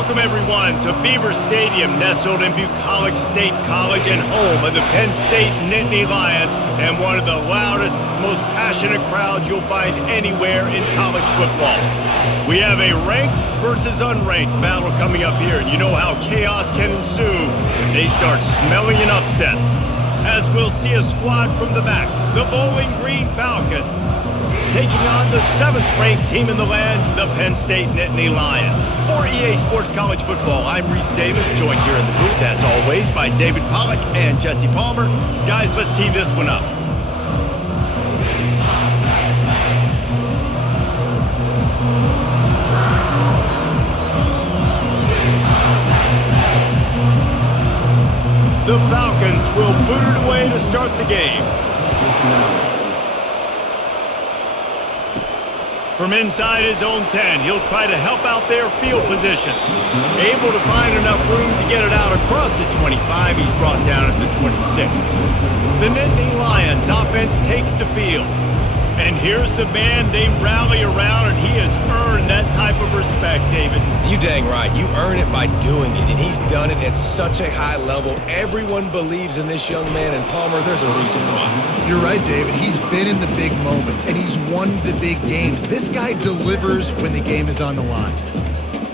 Welcome, everyone, to Beaver Stadium, nestled in Bucolic State College and home of the Penn State Nittany Lions and one of the loudest, most passionate crowds you'll find anywhere in college football. We have a ranked versus unranked battle coming up here, and you know how chaos can ensue if they start smelling an upset. As we'll see a squad from the back, the Bowling Green Falcons, taking on the 7th-ranked team in the land, the Penn State Nittany Lions. For EA Sports College Football, I'm Reese Davis, joined here in the booth, as always, by David Pollack and Jesse Palmer. Guys, let's tee this one up. The Falcons will boot it away to start the game. From inside his own 10, he'll try to help out their field position. Able to find enough room to get it out across the 25, he's brought down at the 26. The Nittany Lions offense takes the field. And here's the man they rally around, and he has earned that type of respect, David. You dang right. You earn it by doing it, and he's done it at such a high level. Everyone believes in this young man, and Palmer, there's a reason why. You're right, David. He's been in the big moments, and he's won the big games. This guy delivers when the game is on the line.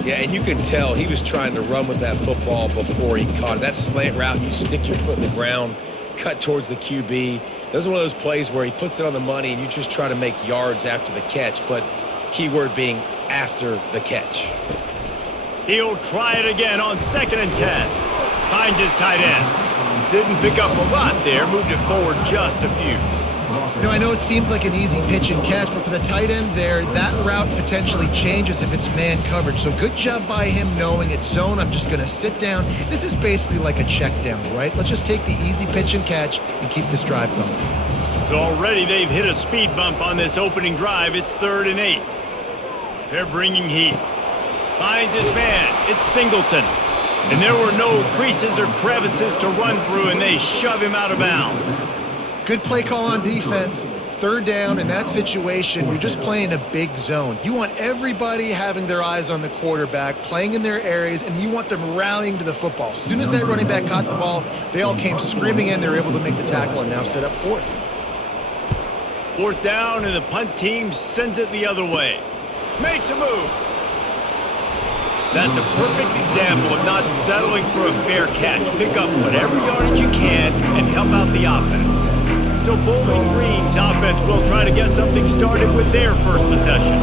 Yeah, and you can tell he was trying to run with that football before he caught it. That slant route, you stick your foot in the ground, cut towards the QB. This is one of those plays where he puts it on the money and you just try to make yards after the catch, but keyword being after the catch. He'll try it again on 2nd and 10. Finds his tight end. Didn't pick up a lot there, moved it forward just a few. You know, I know it seems like an easy pitch and catch, but for the tight end there, that route potentially changes if it's man coverage. So good job by him knowing it's zone. I'm just going to sit down. This is basically like a check down, right? Let's just take the easy pitch and catch and keep this drive going. So already they've hit a speed bump on this opening drive. It's 3rd and 8. They're bringing heat. Finds his man. It's Singleton. And there were no creases or crevices to run through, and they shove him out of bounds. Good play call on defense. 3rd down in that situation, you're just playing a big zone. You want everybody having their eyes on the quarterback, playing in their areas, and you want them rallying to the football. As soon as that running back caught the ball, they all came screaming in. They were able to make the tackle and now set up 4th. 4th down, and the punt team sends it the other way. Makes a move. That's a perfect example of not settling for a fair catch. Pick up whatever yardage you can and help out the offense. So Bowling Green's offense will try to get something started with their first possession.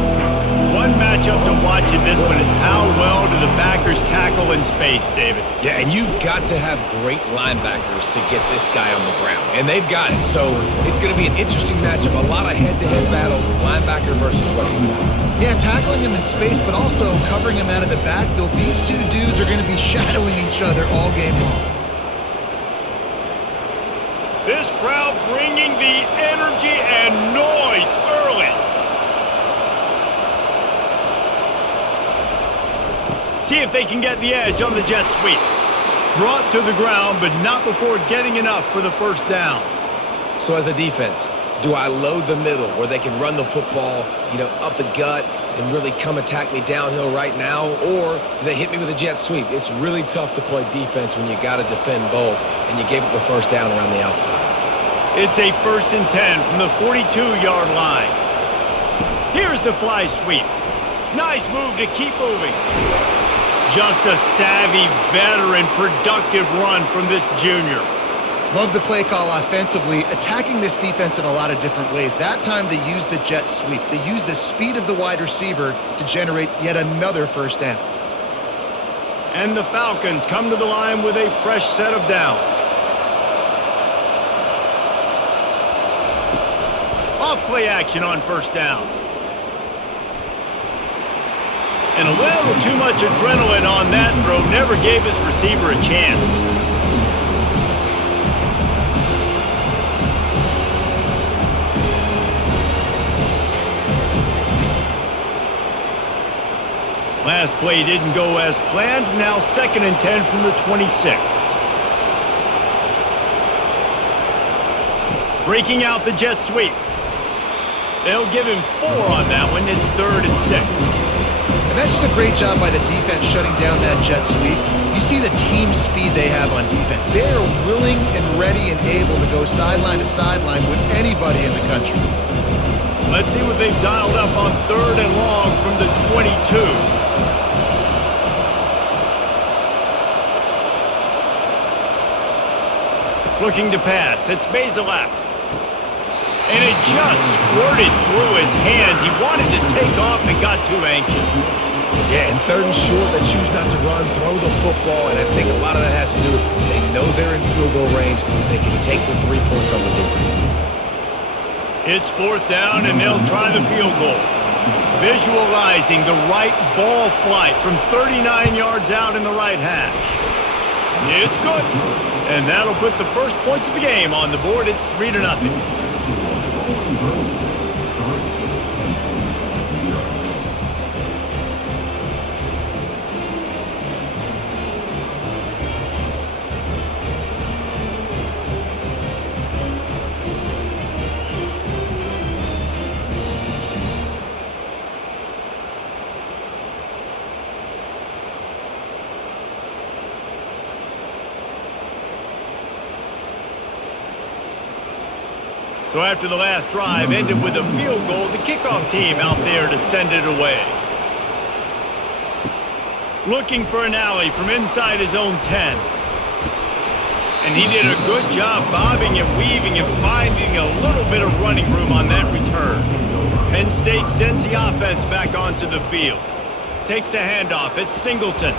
One matchup to watch in this one is how well do the backers tackle in space, David. Yeah, and you've got to have great linebackers to get this guy on the ground, and they've got it. So it's going to be an interesting matchup, a lot of head-to-head battles, linebacker versus running back. Yeah, tackling him in space, but also covering him out of the backfield. These two dudes are going to be shadowing each other all game long. This crowd bringing the energy and noise early. See if they can get the edge on the jet sweep. Brought to the ground, but not before getting enough for the 1st down. So as a defense, do I load the middle where they can run the football, up the gut and really come attack me downhill right now? Or do they hit me with a jet sweep? It's really tough to play defense when you got to defend both, and you gave up the 1st down around the outside. It's a 1st and 10 from the 42-yard line. Here's the fly sweep. Nice move to keep moving. Just a savvy, veteran, productive run from this junior. Love the play call offensively, attacking this defense in a lot of different ways. That time they used the jet sweep. They used the speed of the wide receiver to generate yet another 1st down. And the Falcons come to the line with a fresh set of downs. Off-play action on 1st down. And a little too much adrenaline on that throw never gave his receiver a chance. Last play didn't go as planned. Now 2nd and 10 from the 26. Breaking out the jet sweep. They'll give him 4 on that one. It's 3rd and 6. And that's just a great job by the defense shutting down that jet sweep. You see the team speed they have on defense. They are willing and ready and able to go sideline to sideline with anybody in the country. Let's see what they've dialed up on 3rd and long from the 22. Looking to pass. It's Bazelak. And it just squirted through his hands. He wanted to take off and got too anxious. Yeah, and 3rd and short, they choose not to run, throw the football, and I think a lot of that has to do with they know they're in field goal range. They can take the 3 points on the board. It's 4th down, and they'll try the field goal. Visualizing the right ball flight from 39 yards out in the right hash. It's good. And that'll put the first points of the game on the board. It's 3-0. So after the last drive ended with a field goal, the kickoff team out there to send it away. Looking for an alley from inside his own 10. And he did a good job bobbing and weaving and finding a little bit of running room on that return. Penn State sends the offense back onto the field. Takes the handoff. It's Singleton.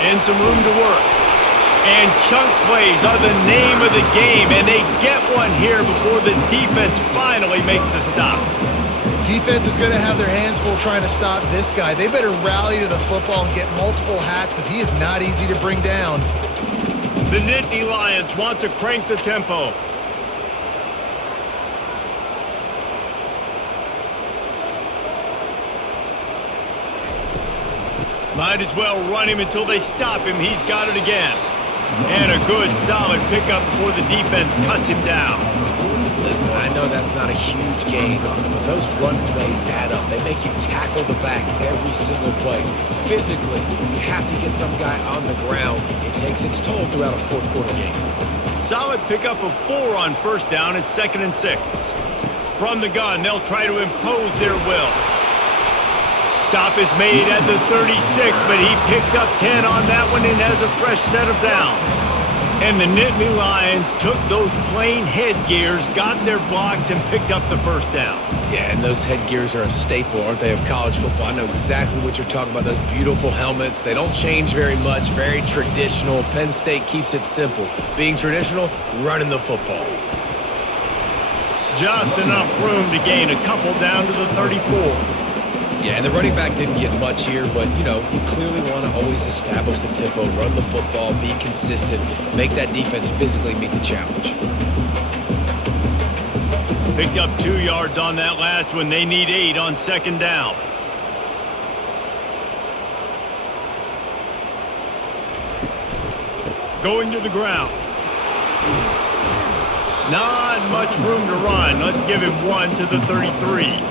And some room to work. And chunk plays are the name of the game, and they get one here before the defense finally makes a stop. Defense is going to have their hands full trying to stop this guy. They better rally to the football and get multiple hats because he is not easy to bring down. The Nittany Lions want to crank the tempo. Might as well run him until they stop him. He's got it again. And a good, solid pickup before the defense cuts him down. Listen, I know that's not a huge gain, but those run plays add up. They make you tackle the back every single play. Physically, you have to get some guy on the ground. It takes its toll throughout a fourth quarter game. Solid pickup of 4 on 1st down. It's 2nd and 6. From the gun, they'll try to impose their will. Stop is made at the 36, but he picked up 10 on that one and has a fresh set of downs. And the Nittany Lions took those plain headgears, got their blocks, and picked up the 1st down. Yeah, and those headgears are a staple, aren't they, of college football? I know exactly what you're talking about, those beautiful helmets. They don't change very much, very traditional. Penn State keeps it simple. Being traditional, running the football. Just enough room to gain a couple down to the 34. Yeah, and the running back didn't get much here, but, you know, you clearly want to always establish the tempo, run the football, be consistent, make that defense physically meet the challenge. Picked up 2 yards on that last one. They need 8 on 2nd down. Going to the ground. Not much room to run. Let's give him 1 to the 33.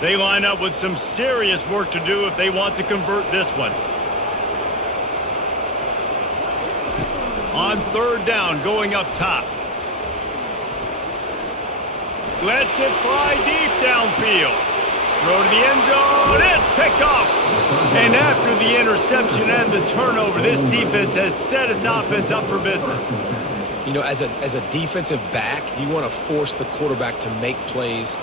They line up with some serious work to do if they want to convert this one. On 3rd down, going up top. Lets it fly deep downfield. Throw to the end zone. It's picked off. And after the interception and the turnover, this defense has set its offense up for business. You know, as a defensive back, you want to force the quarterback to make plays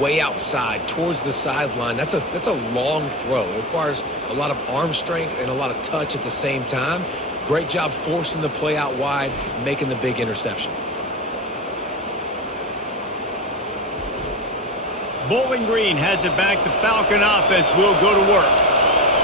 way outside towards the sideline. That's a long throw. It requires a lot of arm strength and a lot of touch at the same time. Great job forcing the play out wide, making the big interception. Bowling Green has it back. The Falcon offense will go to work.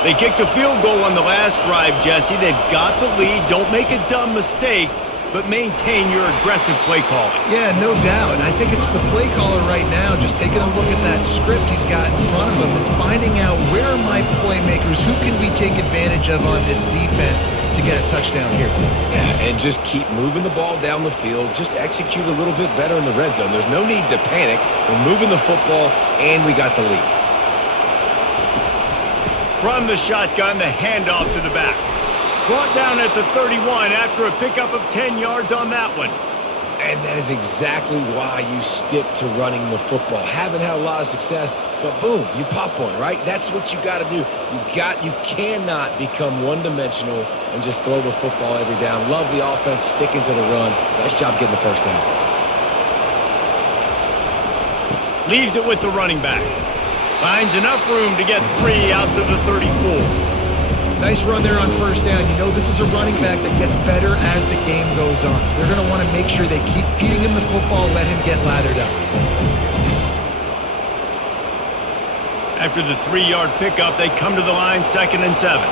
They kicked a field goal on the last drive, Jesse. They've got the lead. Don't make a dumb mistake, but maintain your aggressive play calling. Yeah, no doubt. And I think it's the play caller right now just taking a look at that script he's got in front of him and finding out where are my playmakers, who can we take advantage of on this defense, to get a touchdown here. Yeah, and just keep moving the ball down the field. Just execute a little bit better in the red zone. There's no need to panic. We're moving the football, and we got the lead. From the shotgun, the handoff to the back. Brought down at the 31 after a pickup of 10 yards on that one. And that is exactly why you stick to running the football. Haven't had a lot of success, but boom, you pop one, right? That's what you got to do. You cannot become one-dimensional and just throw the football every down. Love the offense sticking to the run. Nice job getting the first down. Leaves it with the running back. Finds enough room to get 3 out to the 34. Nice run there on first down. You know this is a running back that gets better as the game goes on. So they're going to want to make sure they keep feeding him the football, let him get lathered up. After the 3-yard pickup, they come to the line 2nd and 7.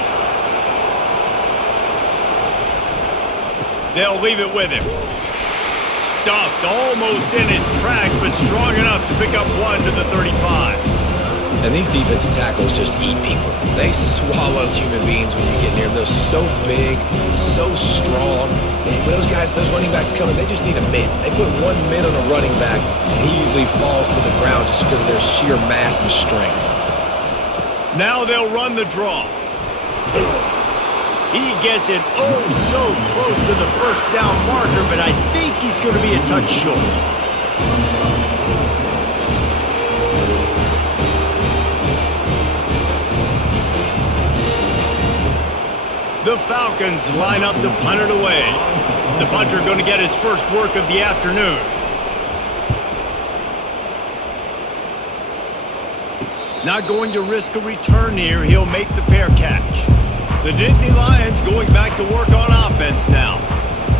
They'll leave it with him. Stuffed almost in his tracks, but strong enough to pick up 1 to the 35. And these defensive tackles just eat people. They swallow human beings when you get near them. They're so big, so strong. And when those running backs come in, they just need a mid. They put 1 mid on a running back, and he usually falls to the ground just because of their sheer mass and strength. Now they'll run the draw. He gets it so close to the first down marker, but I think he's going to be a touch short. The Falcons line up to punt it away. The punter going to get his first work of the afternoon. Not going to risk a return here. He'll make the fair catch. The Nittany Lions going back to work on offense now.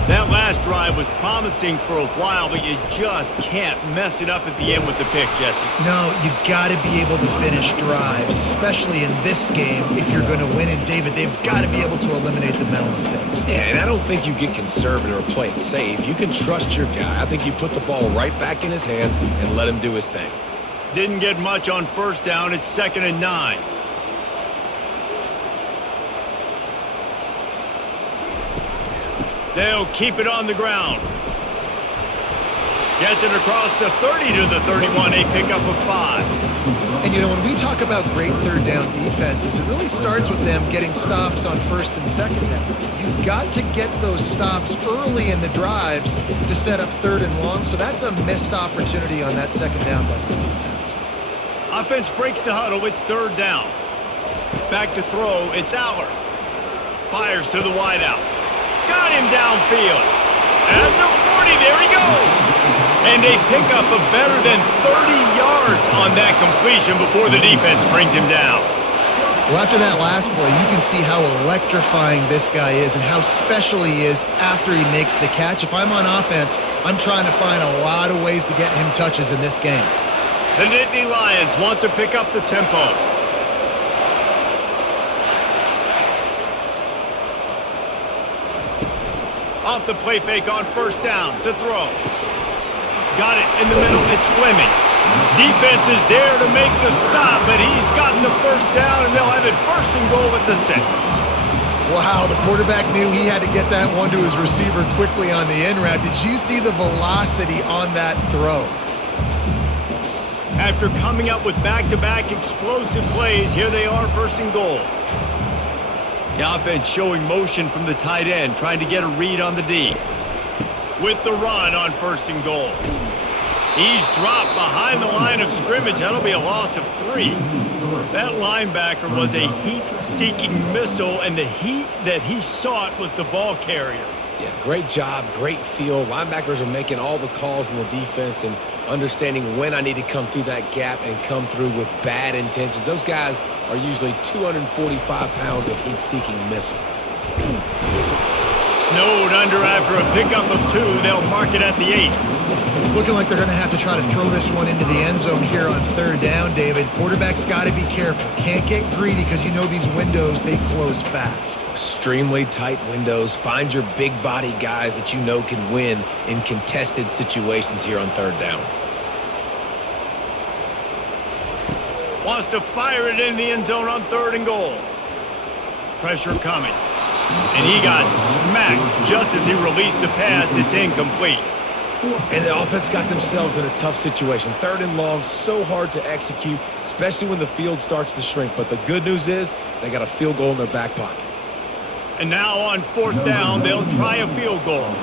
That last drive was promising for a while, but you just can't mess it up at the end with the pick, Jesse. No, you got to be able to finish drives, especially in this game if you're going to win. And, David, they've got to be able to eliminate the mental mistakes. Yeah, and I don't think you get conservative or play it safe. You can trust your guy. I think you put the ball right back in his hands and let him do his thing. Didn't get much on first down. It's 2nd and 9. They'll keep it on the ground. Gets it across the 30 to the 31, a pickup of 5. And, you know, when we talk about great third down defenses, it really starts with them getting stops on first and second down. You've got to get those stops early in the drives to set up third and long, so that's a missed opportunity on that second down by this defense. Offense breaks the huddle. It's 3rd down. Back to throw. It's Aller. Fires to the wideout. Got him downfield. At the 40, there he goes. And a pickup of better than 30 yards on that completion before the defense brings him down. Well, after that last play, you can see how electrifying this guy is and how special he is after he makes the catch. If I'm on offense, I'm trying to find a lot of ways to get him touches in this game. The Nittany Lions want to pick up the tempo. Off the play fake on first down to throw. Got it in the middle. It's Fleming. Defense is there to make the stop, but he's gotten the first down, and they'll have it 1st and goal at the 6. Wow, the quarterback knew he had to get that one to his receiver quickly on the in route. Did you see the velocity on that throw? After coming up with back-to-back explosive plays, here they are 1st and goal. The offense showing motion from the tight end, trying to get a read on the D. With the run on 1st and goal. He's dropped behind the line of scrimmage. That'll be a loss of 3. That linebacker was a heat-seeking missile, and the heat that he sought was the ball carrier. Yeah, great job, great feel. Linebackers are making all the calls in the defense and understanding when I need to come through that gap and come through with bad intentions. Those guys are usually 245 pounds of heat-seeking missile. Snowed under after a pickup of 2. They'll mark it at the 8. It's looking like they're going to have to try to throw this one into the end zone here on 3rd down, David. Quarterback's got to be careful. Can't get greedy because you know these windows, they close fast. Extremely tight windows. Find your big body guys that you know can win in contested situations here on 3rd down. Wants to fire it in the end zone on 3rd and goal. Pressure coming. And he got smacked just as he released the pass. It's incomplete. And the offense got themselves in a tough situation. 3rd and long, so hard to execute, especially when the field starts to shrink. But the good news is they got a field goal in their back pocket. And now on 4th down, they'll try a field goal.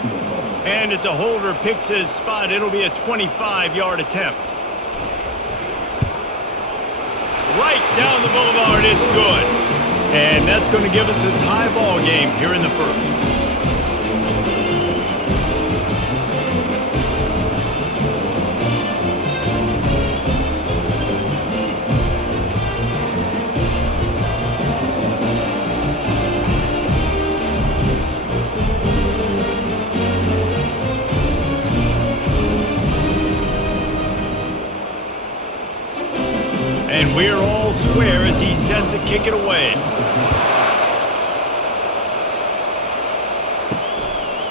And as a holder picks his spot, it'll be a 25-yard attempt. Right down the boulevard, it's good. And that's going to give us a tie ball game here in the first. And we're all square as he's set to kick it away.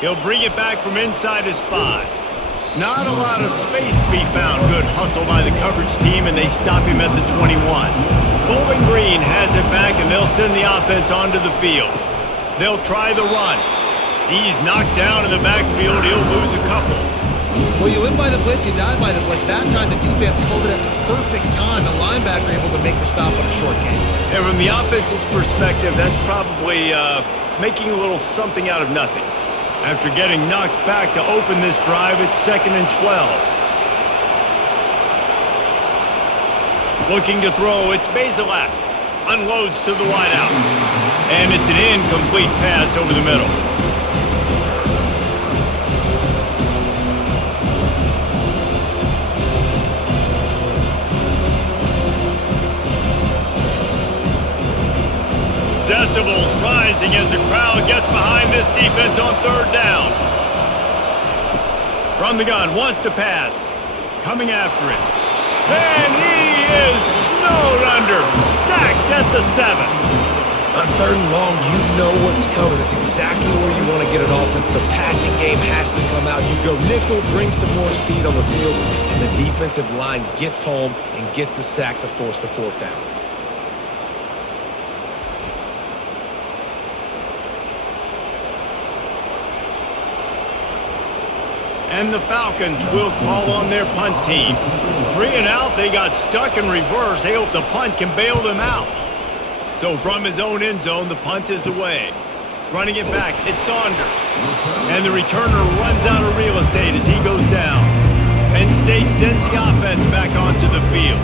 He'll bring it back from inside his 5. Not a lot of space to be found. Good hustle by the coverage team, and they stop him at the 21. Bowling Green has it back, and they'll send the offense onto the field. They'll try the run. He's knocked down in the backfield. He'll lose a couple. Well, you live by the blitz, you die by the blitz. That time the defense called it at the perfect time. The linebacker able to make the stop on a short gain. And from the offense's perspective, that's probably making a little something out of nothing. After getting knocked back to open this drive, it's 2nd and 12. Looking to throw, it's Bazelak. Unloads to the wideout. And it's an incomplete pass over the middle. Decibels rising as the crowd gets behind this defense on 3rd down. From the gun, wants to pass. Coming after it. And he is snowed under. Sacked at the 7. On 3rd and long, you know what's coming. It's exactly where you want to get an offense. The passing game has to come out. You go nickel, bring some more speed on the field, and the defensive line gets home and gets the sack to force the 4th down. And the Falcons will call on their punt team. 3 and out, they got stuck in reverse. They hope the punt can bail them out. So from his own end zone, the punt is away. Running it back, it's Saunders. And the returner runs out of real estate as he goes down. Penn State sends the offense back onto the field.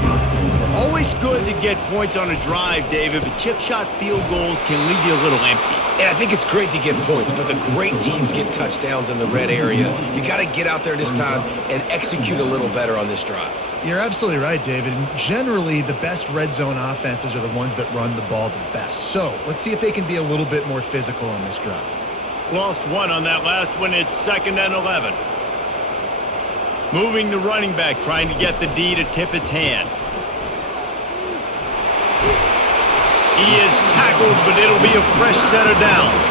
Always good to get points on a drive, David, but chip shot field goals can leave you a little empty. And I think it's great to get points, but the great teams get touchdowns in the red area. You got to get out there this time and execute a little better on this drive. You're absolutely right, David. And generally, the best red zone offenses are the ones that run the ball the best. So let's see if they can be a little bit more physical on this drive. Lost 1 on that last one. It's 2nd and 11. Moving the running back, trying to get the D to tip its hand. He is tackled, but it'll be a fresh set of downs.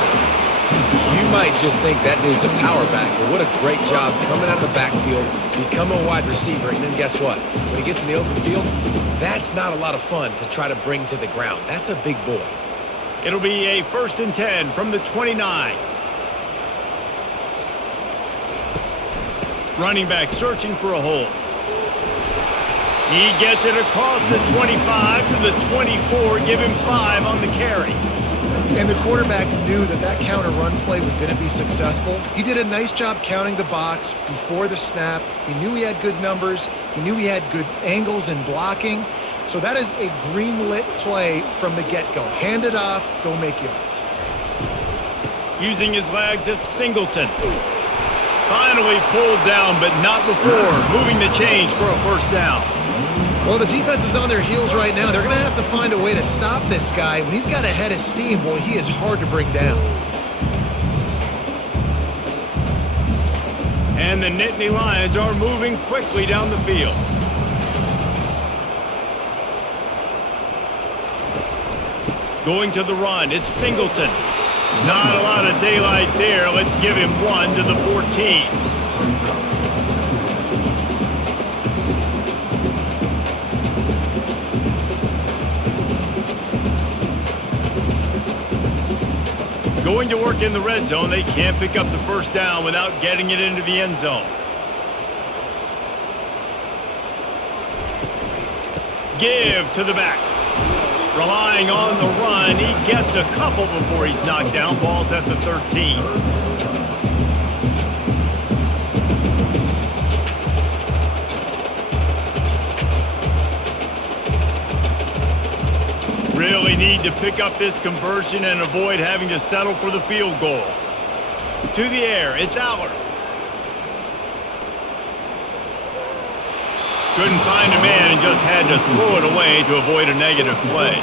You might just think that dude's a power back, but what a great job coming out of the backfield, become a wide receiver, and then guess what? When he gets in the open field, that's not a lot of fun to try to bring to the ground. That's a big boy. It'll be a 1st and 10 from the 29. Running back searching for a hole. He gets it across the 25 to the 24, give him 5 on the carry. And the quarterback knew that that counter run play was going to be successful. He did a nice job counting the box before the snap. He knew he had good numbers. He knew he had good angles and blocking. So that is a green-lit play from the get-go. Hand it off, go make yards. Using his legs, it's Singleton. Finally pulled down, but not before. Moving the chains for a 1st down. Well, the defense is on their heels right now. They're going to have to find a way to stop this guy. When he's got a head of steam, boy, he is hard to bring down. And the Nittany Lions are moving quickly down the field. Going to the run, it's Singleton. Not a lot of daylight there. Let's give him 1 to the 14. Going to work in the red zone, they can't pick up the first down without getting it into the end zone. Give to the back. Relying on the run, he gets a couple before he's knocked down. Ball's at the 13. Really need to pick up this conversion and avoid having to settle for the field goal. To the air, it's Aller. Couldn't find a man and just had to throw it away to avoid a negative play.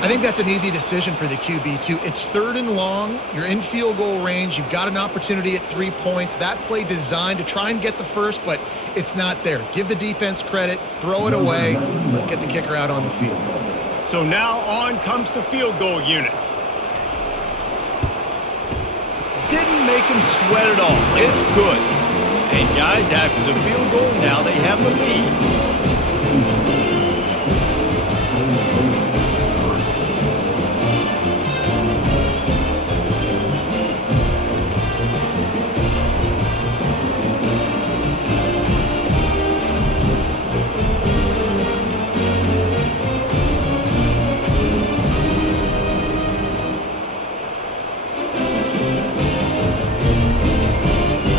I think that's an easy decision for the QB, too. It's 3rd and long. You're in field goal range. You've got an opportunity at 3 points. That play designed to try and get the first, but it's not there. Give the defense credit. Throw it away. Let's get the kicker out on the field. So now on comes the field goal unit. Didn't make him sweat at all. It's good. And guys, after the field goal, now they have the lead.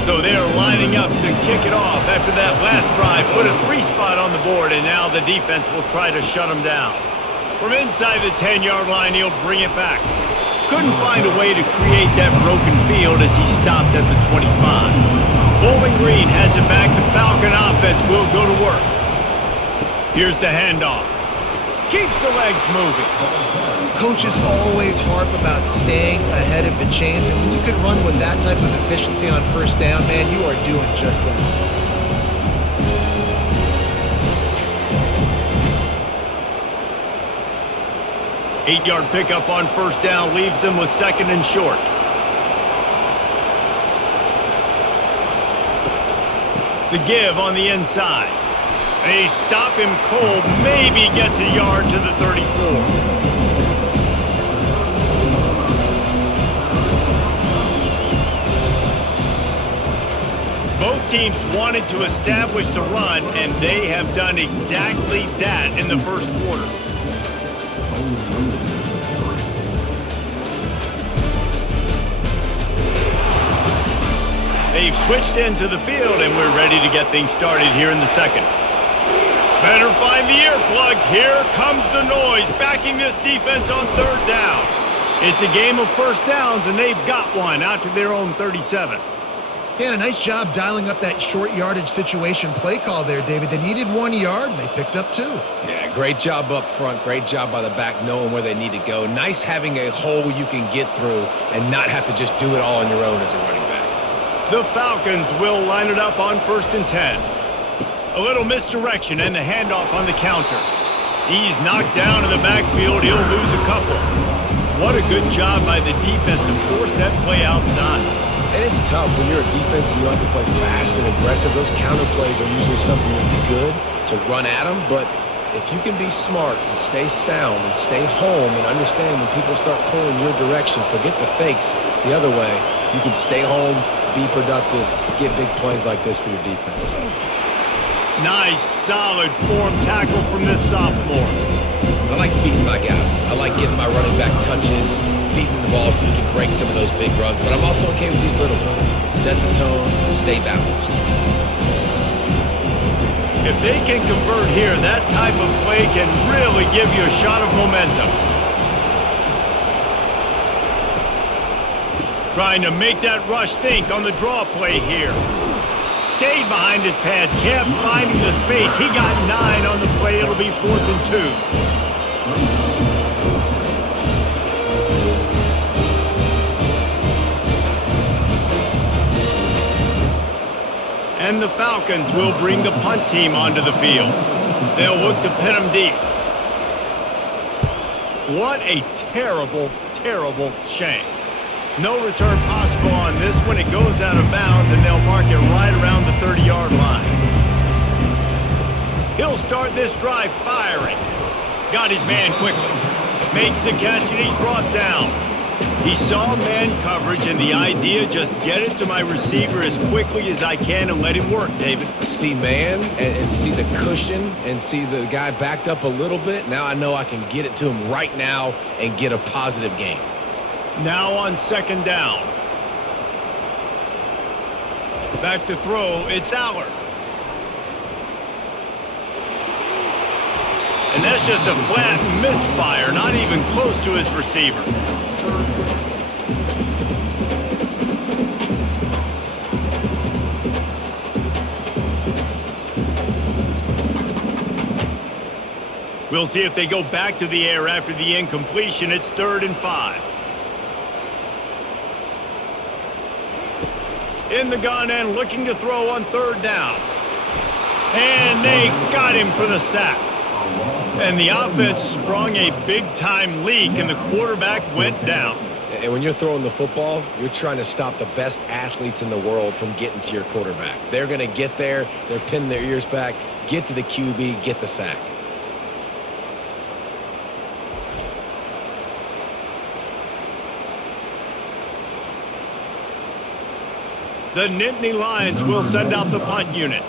So they're lining up to kick it off after that last drive. Put a 3 spot on the board, and now the defense will try to shut them down. From inside the 10-yard line, he'll bring it back. Couldn't find a way to create that broken field as he stopped at the 25. Bowling Green has it back. The Falcon offense will go to work. Here's the handoff. Keeps the legs moving. Coaches always harp about staying ahead of the chains, and when you can run with that type of efficiency on first down, man, you are doing just that. Eight-yard pickup on first down leaves them with 2nd and short. The give on the inside. They stop him cold, maybe gets a yard to the 34. Both teams wanted to establish the run, and they have done exactly that in the first quarter. They've switched into the field, and we're ready to get things started here in the second. Better find the earplugs. Here comes the noise, backing this defense on 3rd down. It's a game of first downs, and they've got one out to their own 37. Yeah, a nice job dialing up that short yardage situation play call there, David. They needed 1 yard, and they picked up 2. Yeah, great job up front. Great job by the back knowing where they need to go. Nice having a hole you can get through and not have to just do it all on your own as a running back. The Falcons will line it up on 1st and 10. A little misdirection and the handoff on the counter. He's knocked down in the backfield. He'll lose a couple. What a good job by the defense to force that play outside. And it's tough when you're a defense and you have to play fast and aggressive. Those counter plays are usually something that's good to run at them. But if you can be smart and stay sound and stay home and understand when people start pulling your direction, forget the fakes the other way, you can stay home, be productive, get big plays like this for your defense. Nice, solid form tackle from this sophomore. I like feeding my guy. I like getting my running back touches, feeding the ball so he can break some of those big runs. But I'm also okay with these little ones. Set the tone, stay balanced. If they can convert here, that type of play can really give you a shot of momentum. Trying to make that rush think on the draw play here. Stayed behind his pads, kept finding the space. He got 9 on the play. It'll be 4th and 2. And the Falcons will bring the punt team onto the field. They'll look to pin them deep. What a terrible, terrible shank. No return possible on this one. It goes out of bounds, and they'll mark it right around the 30-yard line. He'll start this drive firing. Got his man quickly. Makes the catch, and he's brought down. He saw man coverage, and the idea, just get it to my receiver as quickly as I can and let him work, David. See man and see the cushion and see the guy backed up a little bit. Now I know I can get it to him right now and get a positive gain. Now on second down. Back to throw, it's Aller. And that's just a flat misfire, not even close to his receiver. We'll see if they go back to the air after the incompletion. It's 3rd and 5. In the gun and looking to throw on 3rd down. And they got him for the sack. And the offense sprung a big-time leak, and the quarterback went down. And when you're throwing the football, you're trying to stop the best athletes in the world from getting to your quarterback. They're going to get there. They're pinning their ears back, get to the QB, get the sack. The Nittany Lions will send out the punt unit.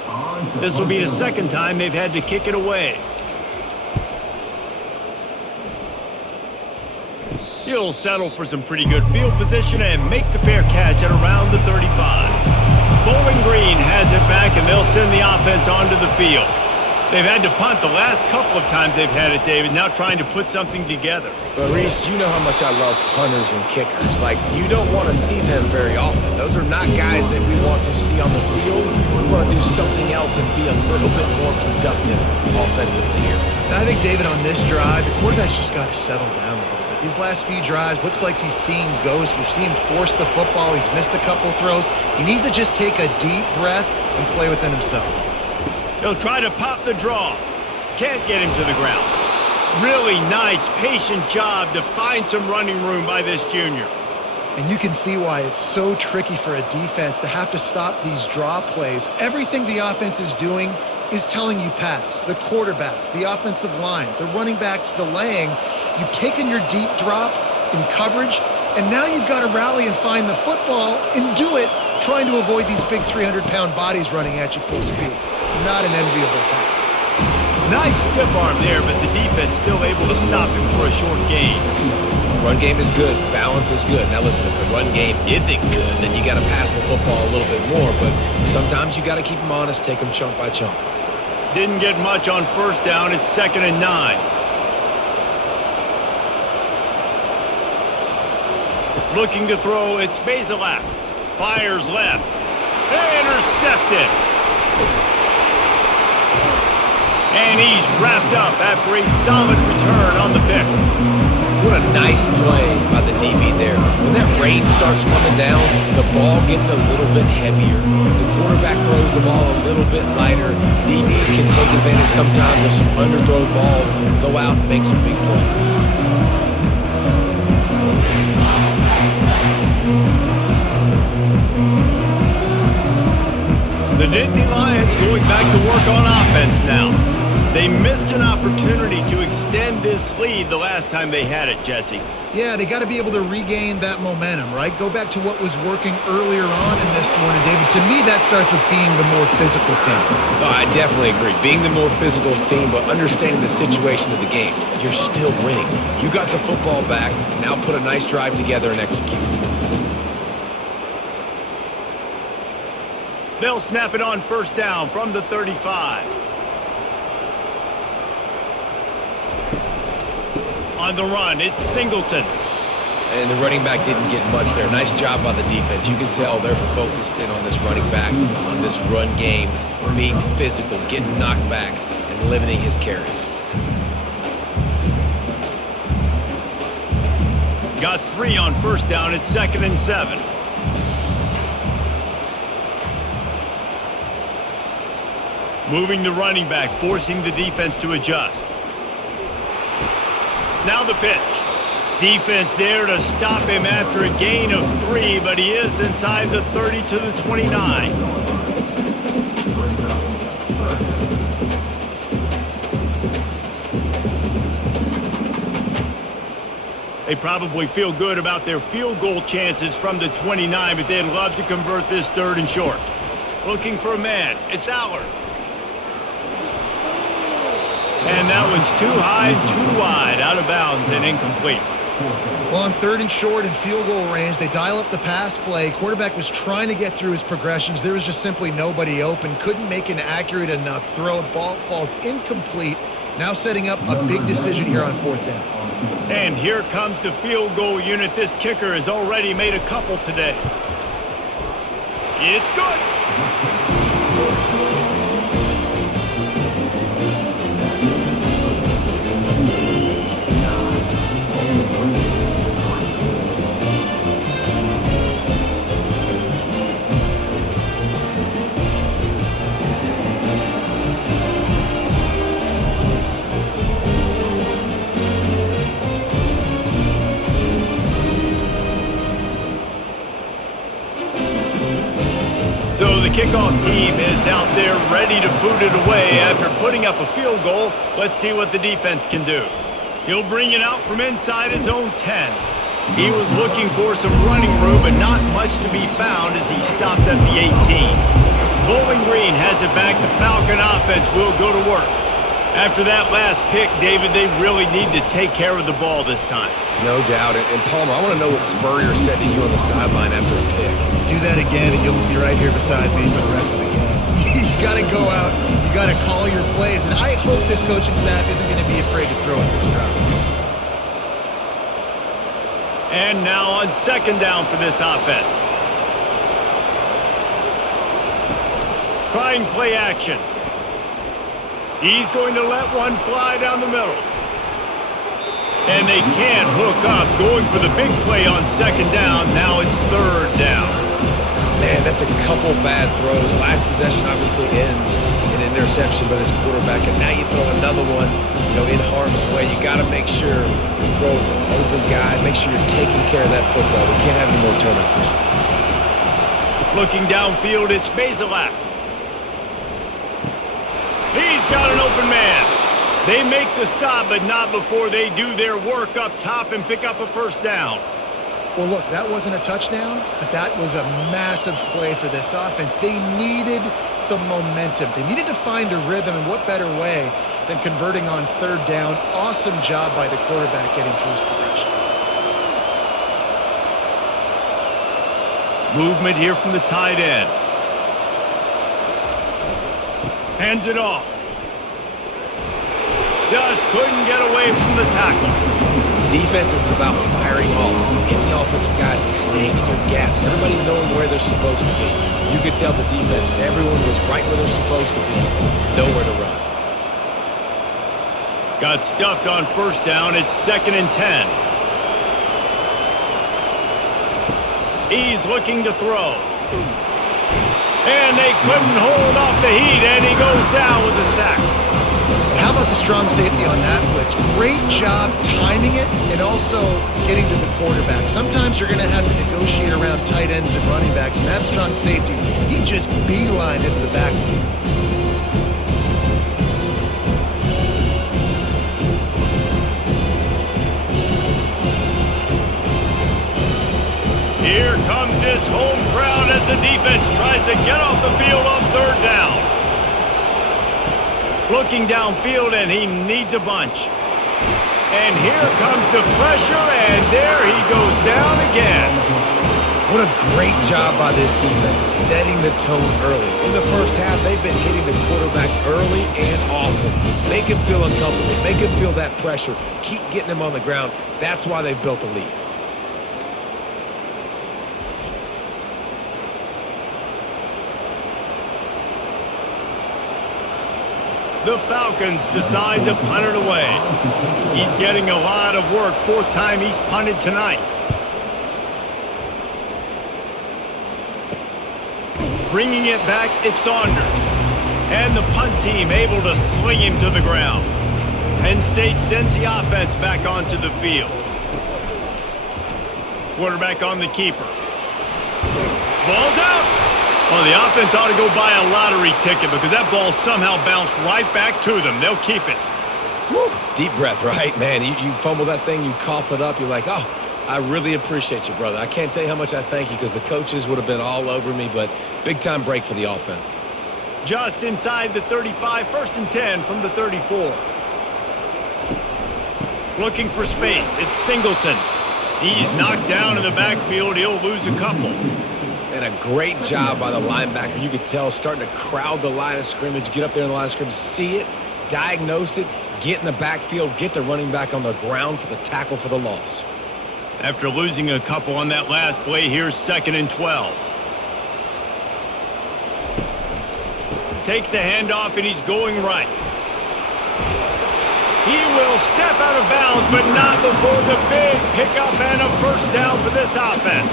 This will be the second time they've had to kick it away. He'll settle for some pretty good field position and make the fair catch at around the 35. Bowling Green has it back, and they'll send the offense onto the field. They've had to punt the last couple of times they've had it, David, now trying to put something together. But, Reese, you know how much I love punters and kickers. Like, you don't want to see them very often. Those are not guys that we want to see on the field. We want to do something else and be a little bit more productive offensively here. And I think, David, on this drive, the quarterback's just got to settle down a little bit. These last few drives, looks like he's seeing ghosts. We've seen him force the football. He's missed a couple throws. He needs to just take a deep breath and play within himself. He'll try to pop the draw. Can't get him to the ground. Really nice, patient job to find some running room by this junior. And you can see why it's so tricky for a defense to have to stop these draw plays. Everything the offense is doing is telling you pass. The quarterback, the offensive line, the running backs delaying. You've taken your deep drop in coverage, and now you've got to rally and find the football and do it, trying to avoid these big 300-pound bodies running at you full speed. Not an enviable task. Nice stiff arm there, but the defense still able to stop him for a short gain. Run game is good. Balance is good. Now listen, if the run game isn't good, then you got to pass the football a little bit more. But sometimes you got to keep them honest, take them chunk by chunk. Didn't get much on 1st down. It's 2nd and 9. Looking to throw, it's Bazelak. Fires left. Intercepted. And he's wrapped up after a solid return on the pick. What a nice play by the DB there. When that rain starts coming down, the ball gets a little bit heavier. The quarterback throws the ball a little bit lighter. DBs can take advantage sometimes of some underthrown balls, go out and make some big plays. The Nittany Lions going back to work on offense now. They missed an opportunity to extend this lead the last time they had it, Jesse. Yeah, they got to be able to regain that momentum, right? Go back to what was working earlier on in this one. And, David, to me, that starts with being the more physical team. No, I definitely agree. Being the more physical team, but understanding the situation of the game. You're still winning. You got the football back. Now put a nice drive together and execute. They'll snap it on 1st down from the 35. On the run, it's Singleton. And the running back didn't get much there. Nice job by the defense. You can tell they're focused in on this running back, on this run game, being physical, getting knockbacks, and limiting his carries. Got 3 on 1st down. It's 2nd and 7. Moving the running back, forcing the defense to adjust. Now the pitch. Defense there to stop him after a gain of 3, but he is inside the 30 to the 29. They probably feel good about their field goal chances from the 29, but they'd love to convert this 3rd and short. Looking for a man. It's Aller. And that one's too high, too wide, out of bounds and incomplete. Well, on 3rd and short and field goal range, they dial up the pass play. Quarterback was trying to get through his progressions. There was just simply nobody open. Couldn't make an accurate enough throw. Ball falls incomplete. Now setting up a big decision here on 4th down. And here comes the field goal unit. This kicker has already made a couple today. It's good. So the kickoff team is out there ready to boot it away after putting up a field goal. Let's see what the defense can do. He'll bring it out from inside his own 10. He was looking for some running room, but not much to be found as he stopped at the 18. Bowling Green has it back. The Falcon offense will go to work. After that last pick, David, they really need to take care of the ball this time. No doubt. And Palmer, I want to know what Spurrier said to you on the sideline after a pick. Do that again, and you'll be right here beside me for the rest of the game. You got to go out. You got to call your plays. And I hope this coaching staff isn't going to be afraid to throw at this route. And now on 2nd down for this offense. Trying play action. He's going to let one fly down the middle. And they can't hook up. Going for the big play on 2nd down. Now it's 3rd down. Man, that's a couple bad throws. Last possession obviously ends in an interception by this quarterback, and now you throw another one, in harm's way. You got to make sure you throw it to the open guy. Make sure you're taking care of that football. We can't have any more turnovers. Looking downfield, it's Bazelak. He's got an open man. They make the stop, but not before they do their work up top and pick up a 1st down. Well, look, that wasn't a touchdown, but that was a massive play for this offense. They needed some momentum. They needed to find a rhythm, and what better way than converting on 3rd down. Awesome job by the quarterback getting through his progression. Movement here from the tight end. Hands it off. Just couldn't get away from the tackle. Defense is about firing off, hitting the offensive guys and staying in your gaps. Everybody knowing where they're supposed to be. You could tell the defense, everyone was right where they're supposed to be. Nowhere to run. Got stuffed on 1st down. It's 2nd and 10. He's looking to throw. And they couldn't hold off the heat, and he goes down with a sack. How about the strong safety on that blitz? Great job timing it and also getting to the quarterback. Sometimes you're going to have to negotiate around tight ends and running backs, and that strong safety, he just beelined into the backfield. Here comes this home crowd as the defense tries to get off the field on 3rd down. Looking downfield, and he needs a bunch. And here comes the pressure, and there he goes down again. What a great job by this defense, setting the tone early. In the first half, they've been hitting the quarterback early and often. Make him feel uncomfortable. Make him feel that pressure. Keep getting him on the ground. That's why they've built a lead. The Falcons decide to punt it away. He's getting a lot of work. 4th time he's punted tonight. Bringing it back, it's Saunders. And the punt team able to sling him to the ground. Penn State sends the offense back onto the field. Quarterback on the keeper. Ball's out. Well, the offense ought to go buy a lottery ticket because that ball somehow bounced right back to them. They'll keep it. Woo. Deep breath, right? Man, you fumble that thing, you cough it up, you're like, oh, I really appreciate you, brother. I can't tell you how much I thank you because the coaches would have been all over me, but big-time break for the offense. Just inside the 35, 1st and 10 from the 34. Looking for space. It's Singleton. He's knocked down in the backfield. He'll lose a couple. And a great job by the linebacker. You could tell starting to crowd the line of scrimmage, get up there in the line of scrimmage, see it, diagnose it, get in the backfield, get the running back on the ground for the tackle for the loss. After losing a couple on that last play, here's 2nd and 12. Takes the handoff, and he's going right. He will step out of bounds, but not before the big pickup and a first down for this offense.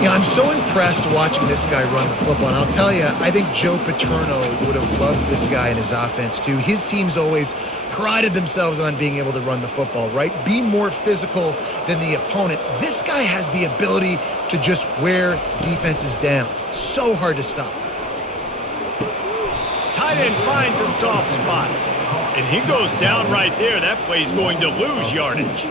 Yeah, I'm so impressed watching this guy run the football. And I'll tell you, I think Joe Paterno would have loved this guy in his offense too. His teams always prided themselves on being able to run the football, right? Be more physical than the opponent. This guy has the ability to just wear defenses down. So hard to stop. Tight end finds a soft spot. And he goes down right there. That play's going to lose yardage.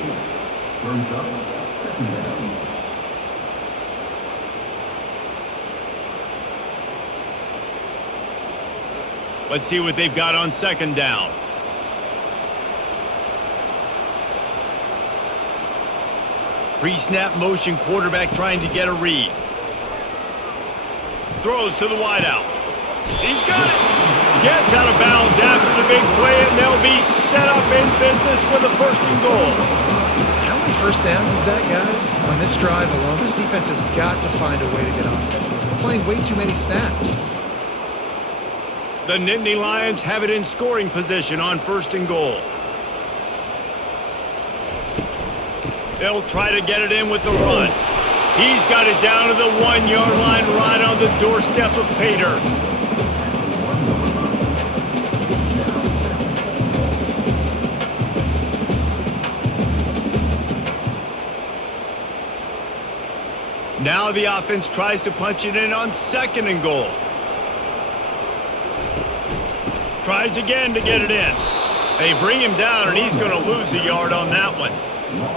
Let's see what they've got on 2nd down. Pre-snap motion, quarterback trying to get a read. Throws to the wideout. He's got it. Gets out of bounds after the big play, and they'll be set up in business with a 1st and goal. How many first downs is that, guys? On this drive alone, this defense has got to find a way to get off the field. They're playing way too many snaps. The Nittany Lions have it in scoring position on 1st and goal. They'll try to get it in with the run. He's got it down to the 1-yard line right on the doorstep of Pater. Now the offense tries to punch it in on 2nd and goal. Tries again to get it in. They bring him down, and he's going to lose a yard on that one.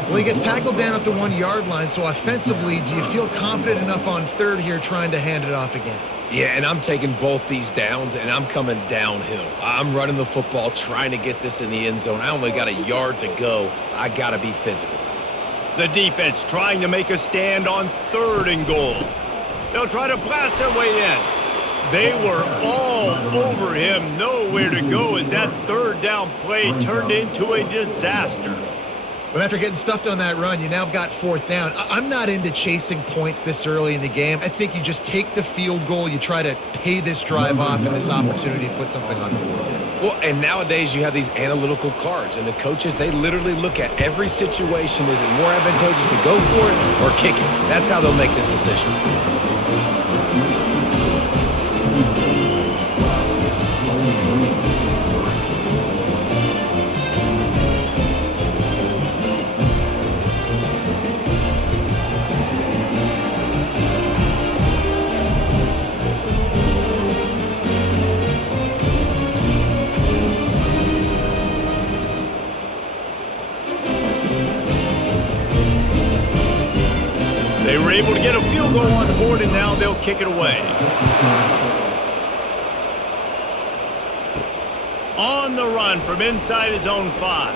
Well, he gets tackled down at the 1-yard line, so offensively, do you feel confident enough on 3rd here trying to hand it off again? Yeah, and I'm taking both these downs, and I'm coming downhill. I'm running the football, trying to get this in the end zone. I only got a yard to go. I got to be physical. The defense trying to make a stand on 3rd and goal. They'll try to blast their way in. They were all over him, nowhere to go as that 3rd down play turned into a disaster. But after getting stuffed on that run, you now have got 4th down. I'm not into chasing points this early in the game. I think you just take the field goal. You try to pay this drive off and this opportunity to put something on the board. Well, and nowadays you have these analytical cards, and the coaches, they literally look at every situation. Is it more advantageous to go for it or kick it? That's how they'll make this decision. They were able to get a field goal on the board, and now they'll kick it away. On the run from inside his own 5.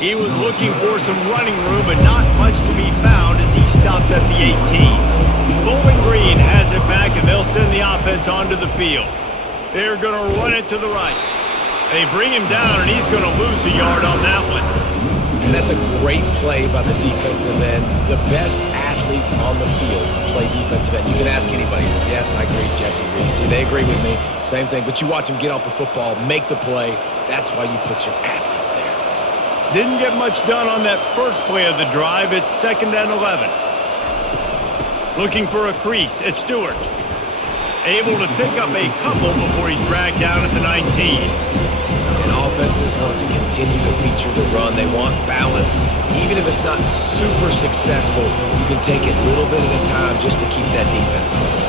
He was looking for some running room, but not much to be found as he stopped at the 18. Bowling Green has it back, and they'll send the offense onto the field. They're going to run it to the right. They bring him down, and he's going to lose a yard on that one. And that's a great play by the defensive end. The best athletes on the field play defensive end. You can ask anybody. Yes, I agree, Jesse Reese. They agree with me. Same thing. But you watch them get off the football, make the play. That's why you put your athletes there. Didn't get much done on that first play of the drive. It's 2nd and 11. Looking for a crease. It's Stewart. Able to pick up a couple before he's dragged down at the 19. And offenses want to continue to feature the run. They want balance. Even if it's not super successful, you can take it a little bit at a time just to keep that defense honest.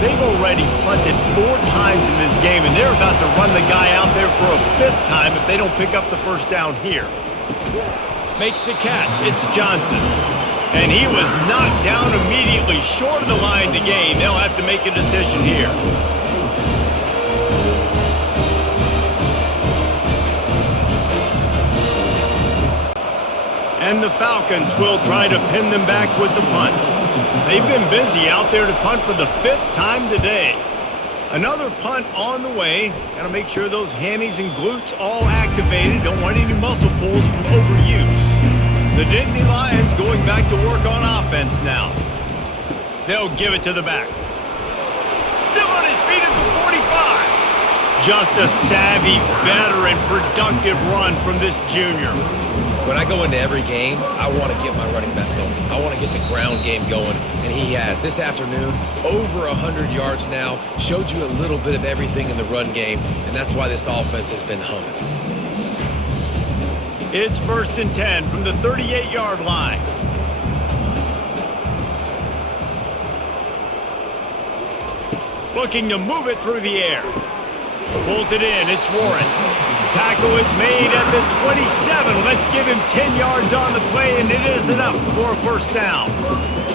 they've already punted 4 times in this game, and they're about to run the guy out there for a 5th time if they don't pick up the first down here. Makes the catch. It's Johnson. And he was knocked down immediately, short of the line to gain. They'll have to make a decision here. And the Falcons will try to pin them back with the punt. They've been busy out there to punt for the 5th time today. Another punt on the way. Got to make sure those hammies and glutes all activated. Don't want any muscle pulls from overuse. The Nittany Lions going back to work on offense now. They'll give it to the back. Still on his feet at the 45. Just a savvy, veteran, productive run from this junior. When I go into every game, I want to get my running back going. I want to get the ground game going, and he has. This afternoon, over 100 yards now, showed you a little bit of everything in the run game, and that's why this offense has been humming. It's 1st and 10 from the 38-yard line. Looking to move it through the air. Pulls it in. It's Warren. Tackle is made at the 27. Let's give him 10 yards on the play, and it is enough for a first down.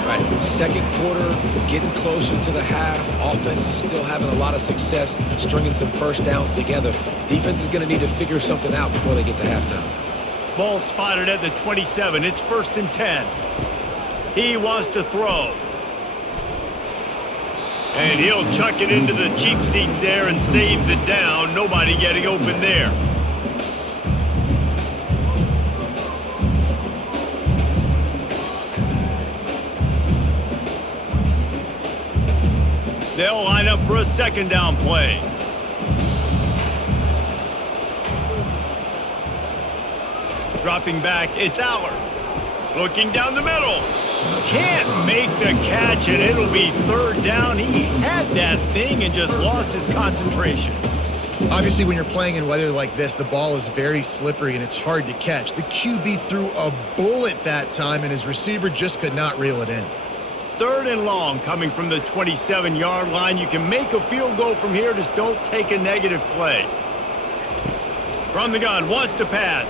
Right, second quarter, getting closer to the half. Offense is still having a lot of success stringing some first downs together. Defense is going to need to figure something out before they get to halftime. Ball spotted at the 27. It's 1st and 10. He wants to throw. And he'll chuck it into the cheap seats there and save the down. Nobody getting open there. They'll line up for a 2nd down play. Dropping back, it's Aller. Looking down the middle. Can't make the catch, and it'll be 3rd down. He had that thing and just lost his concentration. Obviously, when you're playing in weather like this, the ball is very slippery and it's hard to catch. The QB threw a bullet that time, and his receiver just could not reel it in. 3rd and long coming from the 27-yard line. You can make a field goal from here. Just don't take a negative play. From the gun, wants to pass.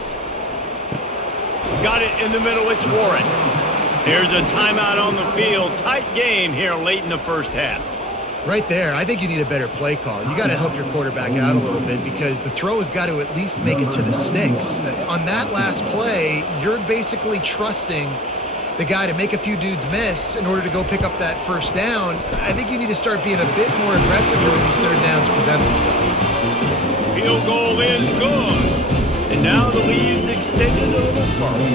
Got it in the middle. It's Warren. There's a timeout on the field. Tight game here late in the first half. Right there, I think you need a better play call. You got to help your quarterback out a little bit because the throw has got to at least make it to the sticks. On that last play, you're basically trusting the guy to make a few dudes miss in order to go pick up that first down. I think you need to start being a bit more aggressive when these 3rd downs present themselves. Field goal is good. And now the lead is extended a little further.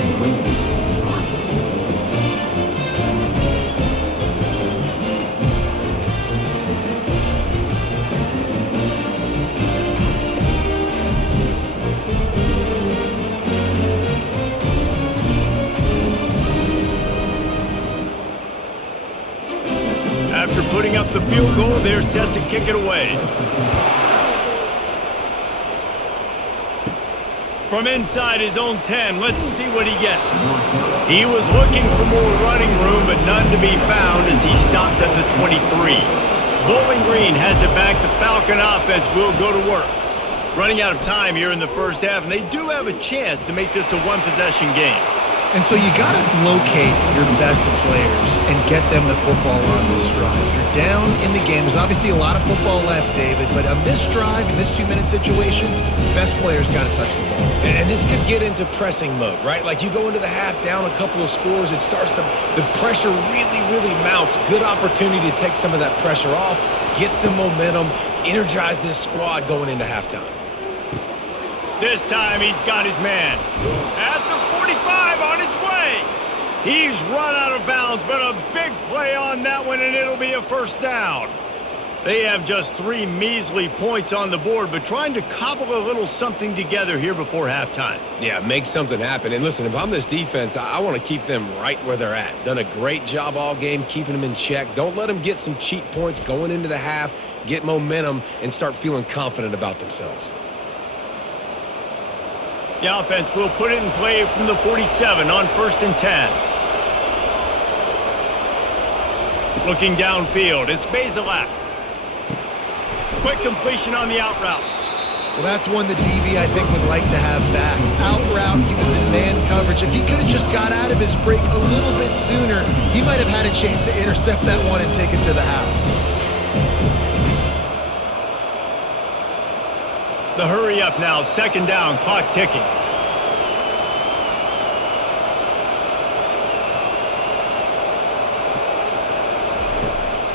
After putting up the field goal, they're set to kick it away. From inside his own 10, let's see what he gets. He was looking for more running room, but none to be found as he stopped at the 23. Bowling Green has it back. The Falcon offense will go to work. Running out of time here in the first half, and they do have a chance to make this a one-possession game. And so you got to locate your best players and get them the football on this drive. You're down in the game. There's obviously a lot of football left, David, but on this drive, in this 2-minute situation, best players got to touch the ball. And this could get into pressing mode, right? Like you go into the half down a couple of scores, it starts to, the pressure really mounts. Good opportunity to take some of that pressure off, get some momentum, energize this squad going into halftime. This time he's got his man. At the 45 on his way. He's run out of bounds, but a big play on that one, and it'll be a first down. They have just 3 measly points on the board, but trying to cobble a little something together here before halftime. Yeah, make something happen. And listen, if I'm this defense, I want to keep them right where they're at. Done a great job all game keeping them in check. Don't let them get some cheap points going into the half, get momentum, and start feeling confident about themselves. The offense will put it in play from the 47 on 1st and 10. Looking downfield, it's Bazelak. Quick completion on the out route. Well, that's one the DB, I think, would like to have back. Out route, he was in man coverage. If he could have just got out of his break a little bit sooner, he might have had a chance to intercept that one and take it to the house. The hurry up now, second down, clock ticking.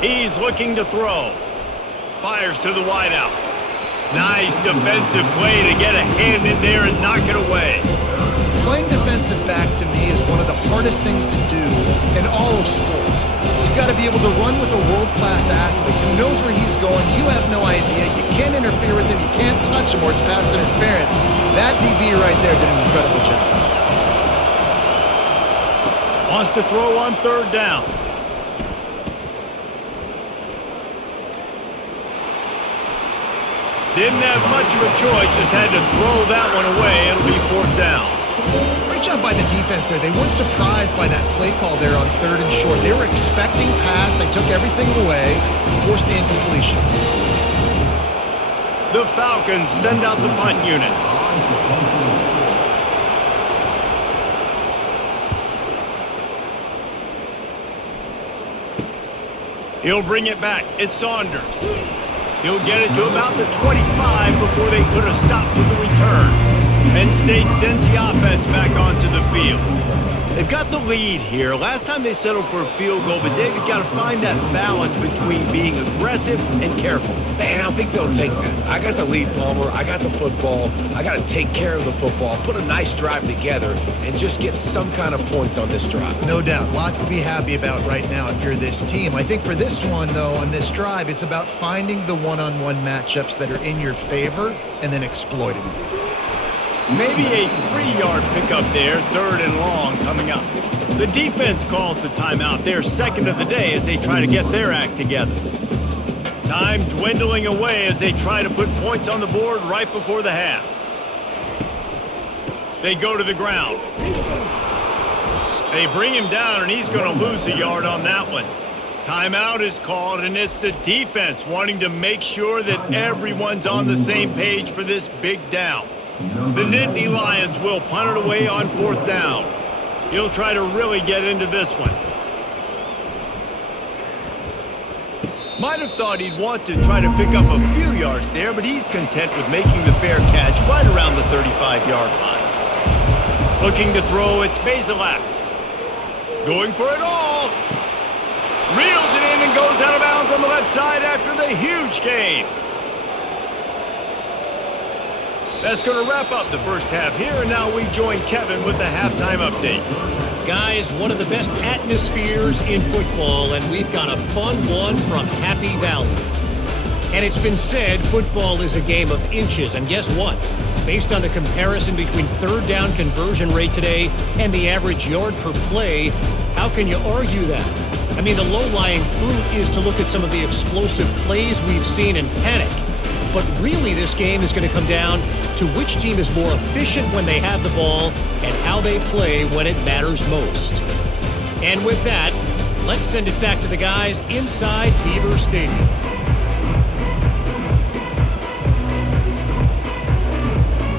He's looking to throw. Fires to the wideout. Nice defensive play to get a hand in there and knock it away. Playing defensive back, to me, is one of the hardest things to do in all of sports. You've got to be able to run with a world-class athlete who knows where he's going. You have no idea. You can't interfere with him. You can't touch him, or it's pass interference. That DB right there did an incredible job. Wants to throw on third down. Didn't have much of a choice, just had to throw that one away. It'll be fourth down. Great job by the defense there. They weren't surprised by that play call there on third and short. They were expecting pass. They took everything away and forced the incompletion. The Falcons send out the punt unit. He'll bring it back. It's Saunders. He'll get it to about the 25 before they put a stop to the return. Penn State sends the offense back onto the field. They've got the lead here. Last time they settled for a field goal, but they've got to find that balance between being aggressive and careful. Man, I think they'll take that. I got the lead, Palmer. I got the football. I got to take care of the football, put a nice drive together, and just get some kind of points on this drive. No doubt. Lots to be happy about right now if you're this team. I think for this one, though, on this drive, it's about finding the one-on-one matchups that are in your favor and then exploiting them. Maybe a 3-yard pickup there, third and long coming up. The defense calls the timeout, their second of the day as they try to get their act together. Time dwindling away as they try to put points on the board right before the half. They go to the ground. They bring him down, and he's going to lose a yard on that one. Timeout is called, and it's the defense wanting to make sure that everyone's on the same page for this big down. The Nittany Lions will punt it away on fourth down. He'll try to really get into this one. Might have thought he'd want to try to pick up a few yards there, but he's content with making the fair catch right around the 35-yard line. Looking to throw, it's Bazelak. Going for it all. Reels it in and goes out of bounds on the left side after the huge gain. That's going to wrap up the first half here, and now we join Kevin with the halftime update. Guys, one of the best atmospheres in football, and we've got a fun one from Happy Valley. And it's been said football is a game of inches, and guess what? Based on the comparison between third down conversion rate today and the average yard per play, how can you argue that? I mean, the low-lying fruit is to look at some of the explosive plays we've seen and panic. But really, this game is going to come down to which team is more efficient when they have the ball and how they play when it matters most. And with that, let's send it back to the guys inside Beaver Stadium.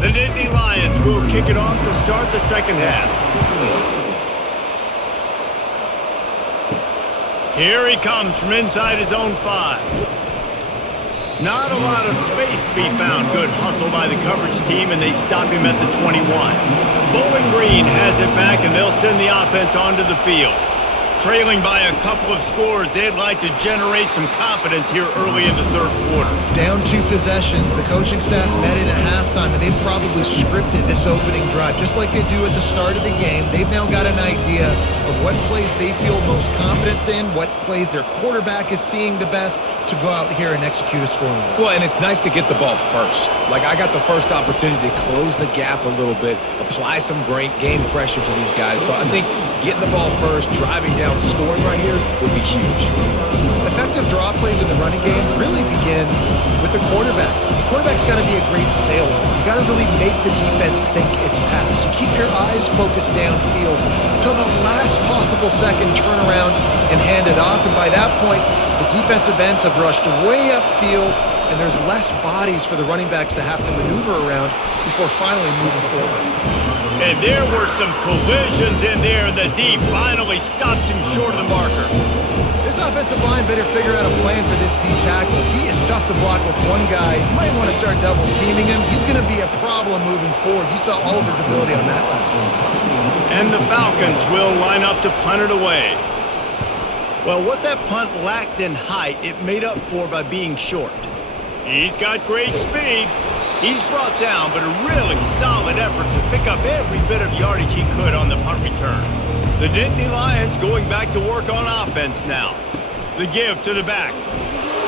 The Nittany Lions will kick it off to start the second half. Here he comes from inside his own 5. Not a lot of space to be found. Good hustle by the coverage team, and they stop him at the 21. Bowling Green has it back, and they'll send the offense onto the field. Trailing by a couple of scores, they'd like to generate some confidence here early in the third quarter. Down 2 possessions. The coaching staff met in at halftime, and they've probably scripted this opening drive just like they do at the start of the game. They've now got an idea of what plays they feel most confident in, what plays their quarterback is seeing the best to go out here and execute a scoring drive. Well, and it's nice to get the ball first. Like, I got the first opportunity to close the gap a little bit, apply some great game pressure to these guys. So I think getting the ball first, driving down, scoring right here would be huge. Effective draw plays in the running game really begin with the quarterback. The quarterback's got to be a great sailor. You got to really make the defense think it's pass. You keep your eyes focused downfield until the last possible second, turn around and hand it off. And by that point, the defensive ends have rushed way upfield, and there's less bodies for the running backs to have to maneuver around before finally moving forward. And there were some collisions in there, and the D finally stops him short of the marker. This offensive line better figure out a plan for this D tackle. He is tough to block with one guy. You might want to start double teaming him. He's going to be a problem moving forward. You saw all of his ability on that last one. And the Falcons will line up to punt it away. Well, what that punt lacked in height, it made up for by being short. He's got great speed. He's brought down, but a really solid effort to pick up every bit of yardage he could on the punt return. The Nittany Lions going back to work on offense now. The give to the back.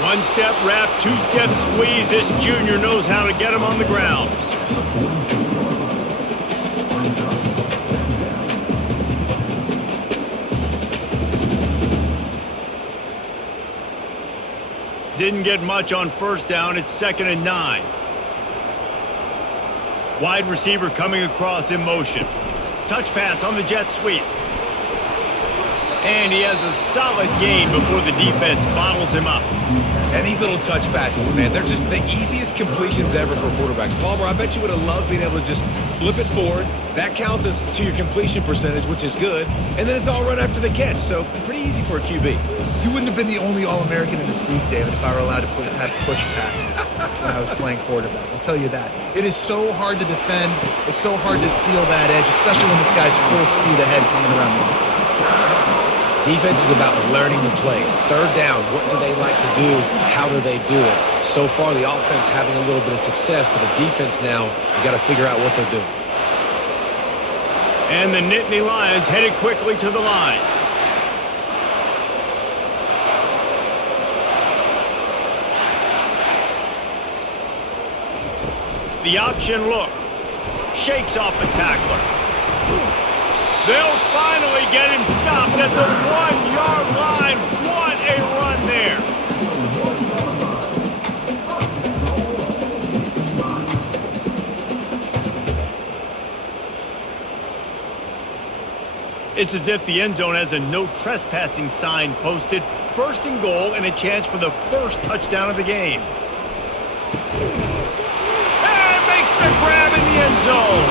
One-step wrap, two-step squeeze. This junior knows how to get him on the ground. Didn't get much on first down. It's 2nd and 9. Wide receiver coming across in motion. Touch pass on the jet sweep. And he has a solid gain before the defense bottles him up. And these little touch passes, man, they're just the easiest completions ever for quarterbacks. Palmer, I bet you would have loved being able to just flip it forward. That counts as to your completion percentage, which is good. And then it's all run after the catch, so pretty easy for a QB. You wouldn't have been the only All-American in this booth, David, if I were allowed to have push passes when I was playing quarterback. I'll tell you that. It is so hard to defend. It's so hard to seal that edge, especially when this guy's full speed ahead coming around the inside. Defense is about learning the plays. Third down, what do they like to do? How do they do it? So far, the offense having a little bit of success, but the defense now, you got to figure out what they're doing. And the Nittany Lions headed quickly to the line. The option look. Shakes off the tackler. They'll finally get him stopped at the 1-yard line. What a run there. It's as if the end zone has a no trespassing sign posted. 1st and goal and a chance for the first touchdown of the game. And makes the grab in the end zone.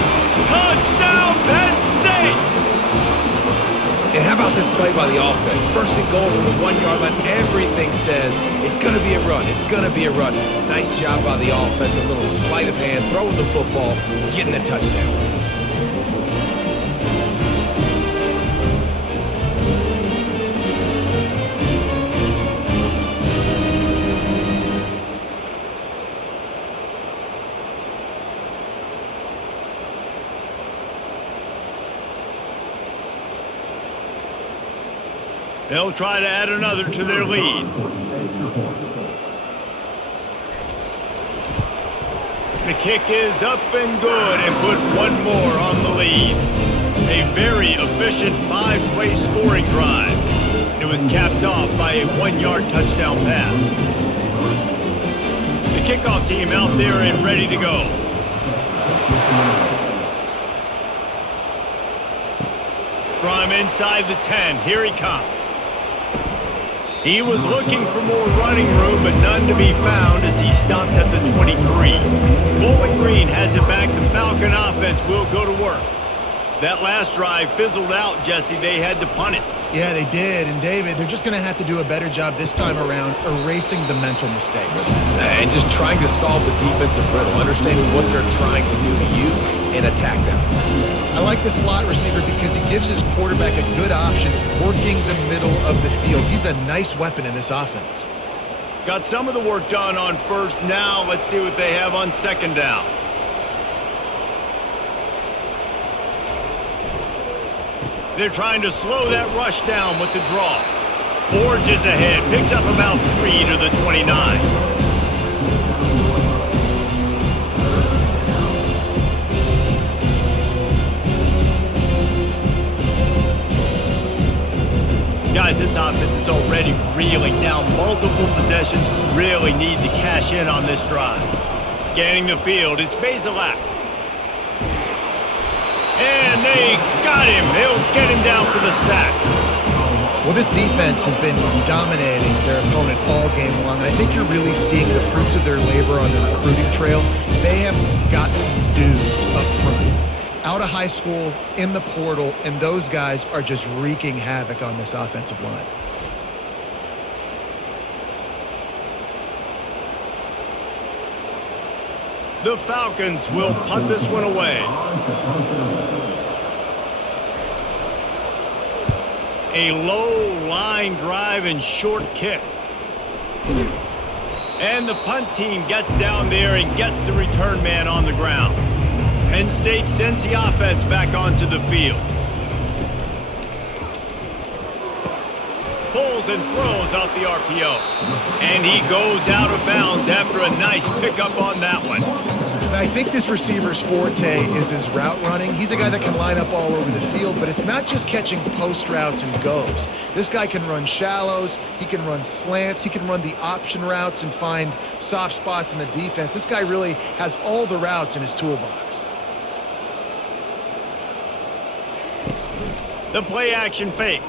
Touchdown, Penn State! And how about this play by the offense? 1st and goal from the 1-yard line. Everything says it's going to be a run. It's going to be a run. Nice job by the offense. A little sleight of hand, throwing the football, getting the touchdown. They'll try to add another to their lead. The kick is up and good and put one more on the lead. A very efficient 5-play scoring drive. It was capped off by a 1-yard touchdown pass. The kickoff team out there and ready to go. From inside the 10, here he comes. He was looking for more running room, but none to be found as he stopped at the 23. Bowling Green has it back. The Falcon offense will go to work. That last drive fizzled out, Jesse. They had to punt it. Yeah, they did. And, David, they're just going to have to do a better job this time around erasing the mental mistakes. And just trying to solve the defensive riddle, understanding what they're trying to do to you and attack them. I like the slot receiver because he gives his quarterback a good option working the middle of the field. He's a nice weapon in this offense. Got some of the work done on first. Now let's see what they have on 2nd down. They're trying to slow that rush down with the draw. Forges ahead, picks up about 3 to the 29. Guys, this offense is already reeling down multiple possessions. Really need to cash in on this drive. Scanning the field, it's Bazelak. And they got him. They'll get him down for the sack. Well, this defense has been dominating their opponent all game long, and I think you're really seeing the fruits of their labor on the recruiting trail. They have got some dudes up front, out of high school, in the portal, and those guys are just wreaking havoc on this offensive line. The Falcons will punt this one away. A low line drive and short kick. And the punt team gets down there and gets the return man on the ground. Penn State sends the offense back onto the field. Pulls and throws off the RPO. And he goes out of bounds after a nice pickup on that one. And I think this receiver's forte is his route running. He's a guy that can line up all over the field, but it's not just catching post routes and goes. This guy can run shallows, he can run slants, he can run the option routes and find soft spots in the defense. This guy really has all the routes in his toolbox. The play action fake.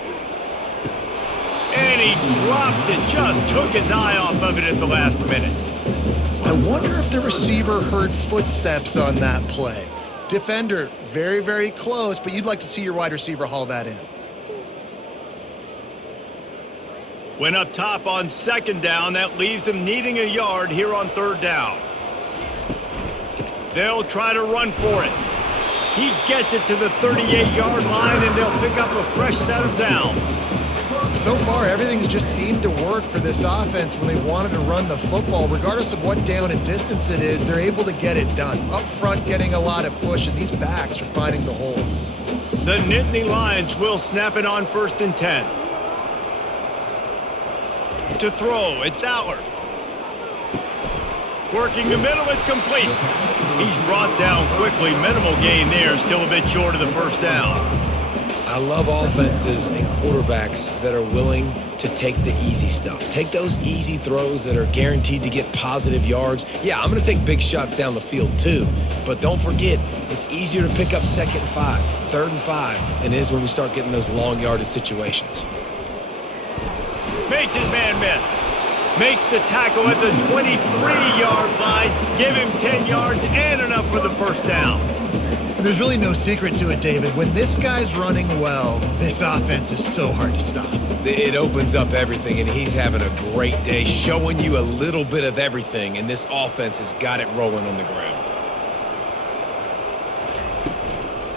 And he drops it, just took his eye off of it at the last minute. I wonder if the receiver heard footsteps on that play. Defender, very, very close, but you'd like to see your wide receiver haul that in. When up top on second down, that leaves him needing a yard here on third down. They'll try to run for it. He gets it to the 38-yard line, and they'll pick up a fresh set of downs. So far, everything's just seemed to work for this offense when they wanted to run the football. Regardless of what down and distance it is, they're able to get it done. Up front, getting a lot of push, and these backs are finding the holes. The Nittany Lions will snap it on 1st and 10. To throw, it's Allard. Working the middle, it's complete. He's brought down quickly. Minimal gain there, still a bit short of the first down. I love offenses and quarterbacks that are willing to take the easy stuff. Take those easy throws that are guaranteed to get positive yards. Yeah, I'm going to take big shots down the field too. But don't forget, it's easier to pick up 2nd and 5, 3rd and 5 than it is when we start getting those long yardage situations. Makes his man miss. Makes the tackle at the 23-yard line. Give him 10 yards and enough for the first down. There's really no secret to it, David. When this guy's running well, this offense is so hard to stop. It opens up everything, and he's having a great day, showing you a little bit of everything, and this offense has got it rolling on the ground.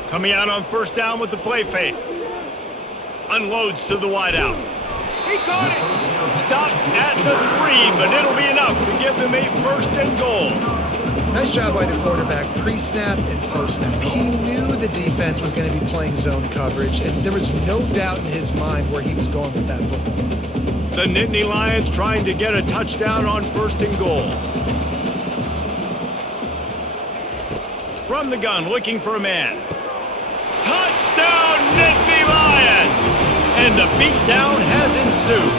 Coming out on first down with the play fake. Unloads to the wideout. He caught it. Stopped at the 3, but it'll be enough to give them a 1st and goal. Nice job by the quarterback, pre-snap and post-snap. He knew the defense was going to be playing zone coverage, and there was no doubt in his mind where he was going with that football. The Nittany Lions trying to get a touchdown on 1st and goal. From the gun, looking for a man. Touchdown, Nittany Lions! And the beatdown has ensued.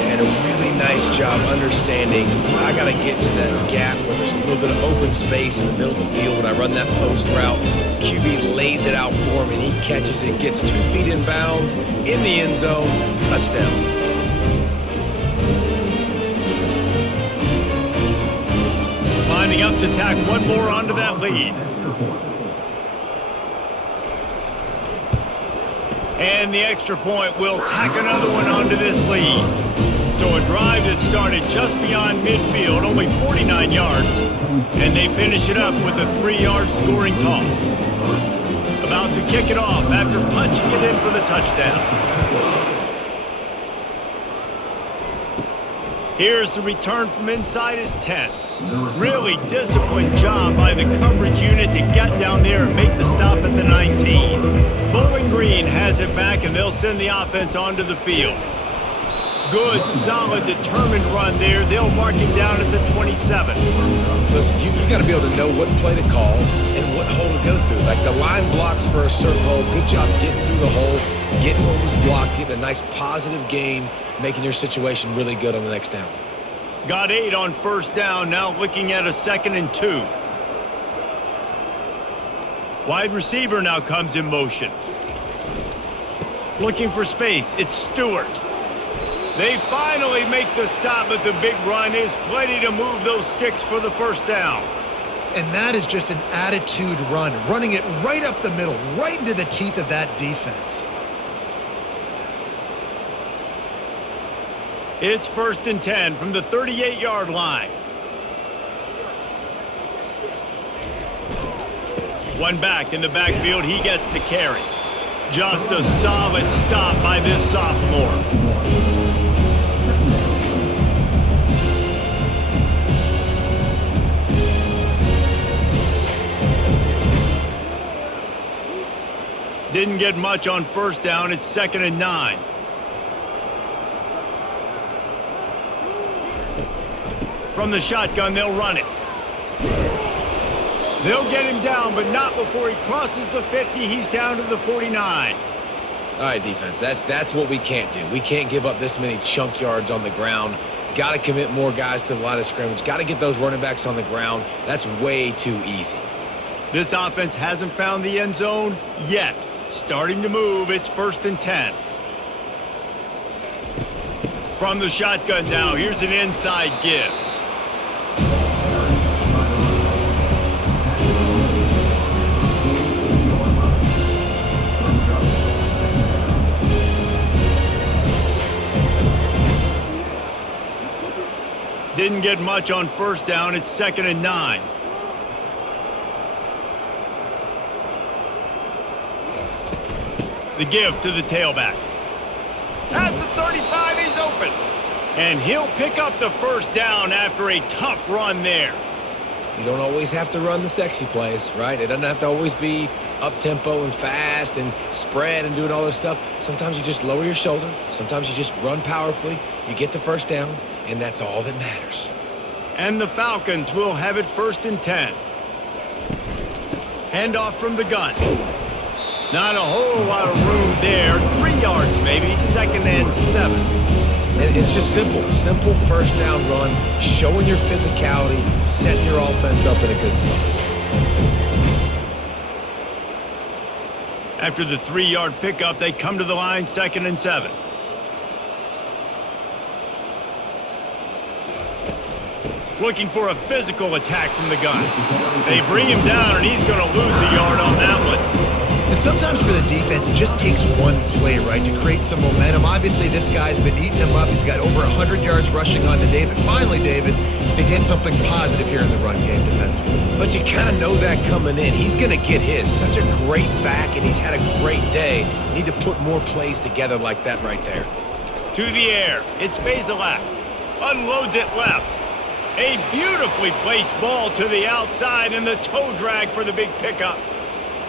And a really nice job understanding I got to get to that gap where there's a little bit of open space in the middle of the field when I run that post route. QB lays it out for him, and he catches it, gets 2 feet in bounds, in the end zone, touchdown. Lining up to tack one more onto that lead. And the extra point will tack another one onto this lead. So a drive that started just beyond midfield, only 49 yards, and they finish it up with a 3-yard scoring toss. About to kick it off after punching it in for the touchdown. Here's the return from inside his 10. Really disciplined job by the coverage unit to get down there and make the stop at the 19. Bowling Green has it back, and they'll send the offense onto the field. Good, solid, determined run there. They'll mark him down at the 27. Listen, you got to be able to know what play to call and what hole to go through. Like the line blocks for a certain hole. Good job getting through the hole, getting what was blocked, getting a nice positive gain, making your situation really good on the next down. Got 8 on first down, now looking at a 2nd and 2. Wide receiver now comes in motion. Looking for space, it's Stewart. They finally make the stop, but the big run is plenty to move those sticks for the first down. And that is just an attitude run, running it right up the middle, right into the teeth of that defense. It's 1st and 10 from the 38-yard line. One back in the backfield, he gets the carry. Just a solid stop by this sophomore. Didn't get much on 1st down. It's 2nd and 9. From the shotgun, they'll run it. They'll get him down, but not before he crosses the 50. He's down to the 49. All right, defense, that's what we can't do. We can't give up this many chunk yards on the ground. Got to commit more guys to the line of scrimmage. Got to get those running backs on the ground. That's way too easy. This offense hasn't found the end zone yet. Starting to move, it's 1st and 10. From the shotgun now, here's an inside give. Didn't get much on 1st down. It's 2nd and 9. The give to the tailback. At the 35, he's open. And he'll pick up the 1st down after a tough run there. You don't always have to run the sexy plays, right? It doesn't have to always be up-tempo and fast and spread and doing all this stuff. Sometimes you just lower your shoulder. Sometimes you just run powerfully. You get the 1st down, and that's all that matters. And the Falcons will have it 1st and 10. Handoff from the gun. Not a whole lot of room there. 3 yards maybe. 2nd and 7. And it's just simple 1st down run, showing your physicality, setting your offense up in a good spot. After the 3-yard pickup, they come to the line, 2nd and 7. Looking for a physical attack from the gun. They bring him down, and he's going to lose a yard on that one. And sometimes for the defense, it just takes one play, right, to create some momentum. Obviously, this guy's been eating him up. He's got over 100 yards rushing on the day. But finally, David, they get something positive here in the run game defensively. But you kind of know that coming in. He's going to get his. Such a great back, and he's had a great day. Need to put more plays together like that right there. To the air. It's Bazelak. Unloads it left. A beautifully placed ball to the outside, and the toe drag for the big pickup.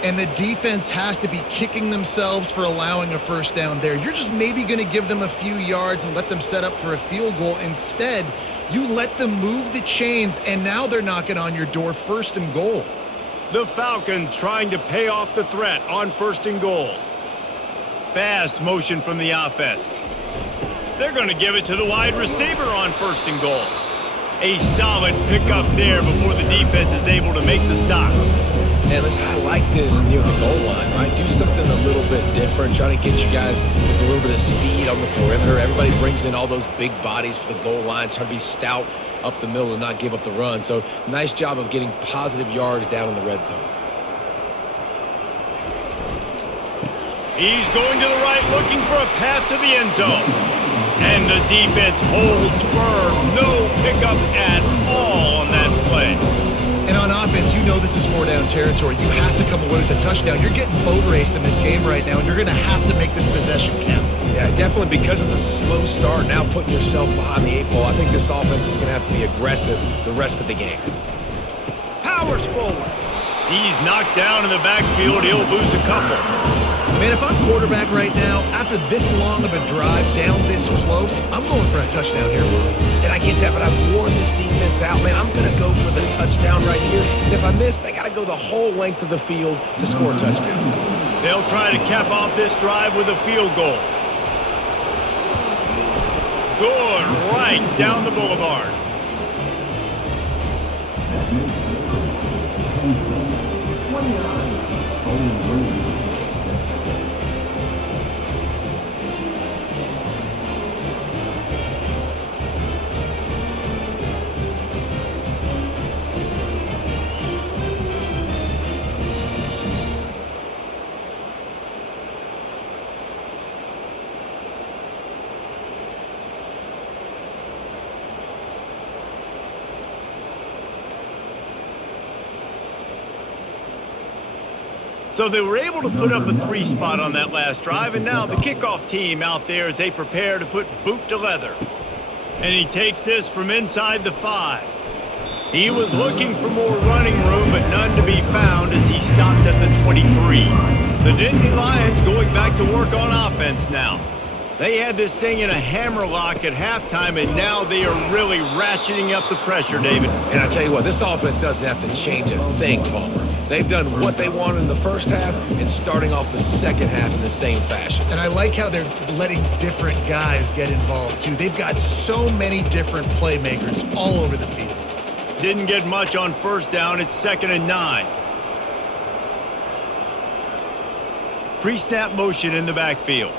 And the defense has to be kicking themselves for allowing a 1st down there. You're just maybe going to give them a few yards and let them set up for a field goal. Instead, you let them move the chains, and now they're knocking on your door 1st and goal. The Falcons trying to pay off the threat on 1st and goal. Fast motion from the offense. They're going to give it to the wide receiver on 1st and goal. A solid pickup there before the defense is able to make the stop. And listen, I like this near the goal line, right? Do something a little bit different. Try to get you guys with a little bit of speed on the perimeter. Everybody brings in all those big bodies for the goal line. Try to be stout up the middle and not give up the run. So nice job of getting positive yards down in the red zone. He's going to the right, looking for a path to the end zone. And the defense holds firm. No pickup at all on that play. And on offense, you know this is 4-down territory. You have to come away with a touchdown. You're getting boat raced in this game right now, and you're going to have to make this possession count. Yeah, definitely because of the slow start, now putting yourself behind the 8 ball. I think this offense is going to have to be aggressive the rest of the game. Powers forward. He's knocked down in the backfield. He'll lose a couple. Man, if I'm quarterback right now, after this long of a drive down this close, I'm going for a touchdown here. And I get that, but I've worn this defense out, man. I'm going to go for the touchdown right here. And if I miss, they got to go the whole length of the field to score a touchdown. They'll try to cap off this drive with a field goal. Good, right down the boulevard. So they were able to put up a 3 spot on that last drive, and now the kickoff team out there as they prepare to put boot to leather. And he takes this from inside the 5. He was looking for more running room, but none to be found as he stopped at the 23. The Nittany Lions going back to work on offense now. They had this thing in a hammerlock at halftime, and now they are really ratcheting up the pressure, David. And I tell you what, this offense doesn't have to change a thing, Palmer. They've done what they wanted in the first half and starting off the second half in the same fashion. And I like how they're letting different guys get involved, too. They've got so many different playmakers all over the field. Didn't get much on first down. It's 2nd and 9. Pre-snap motion in the backfield.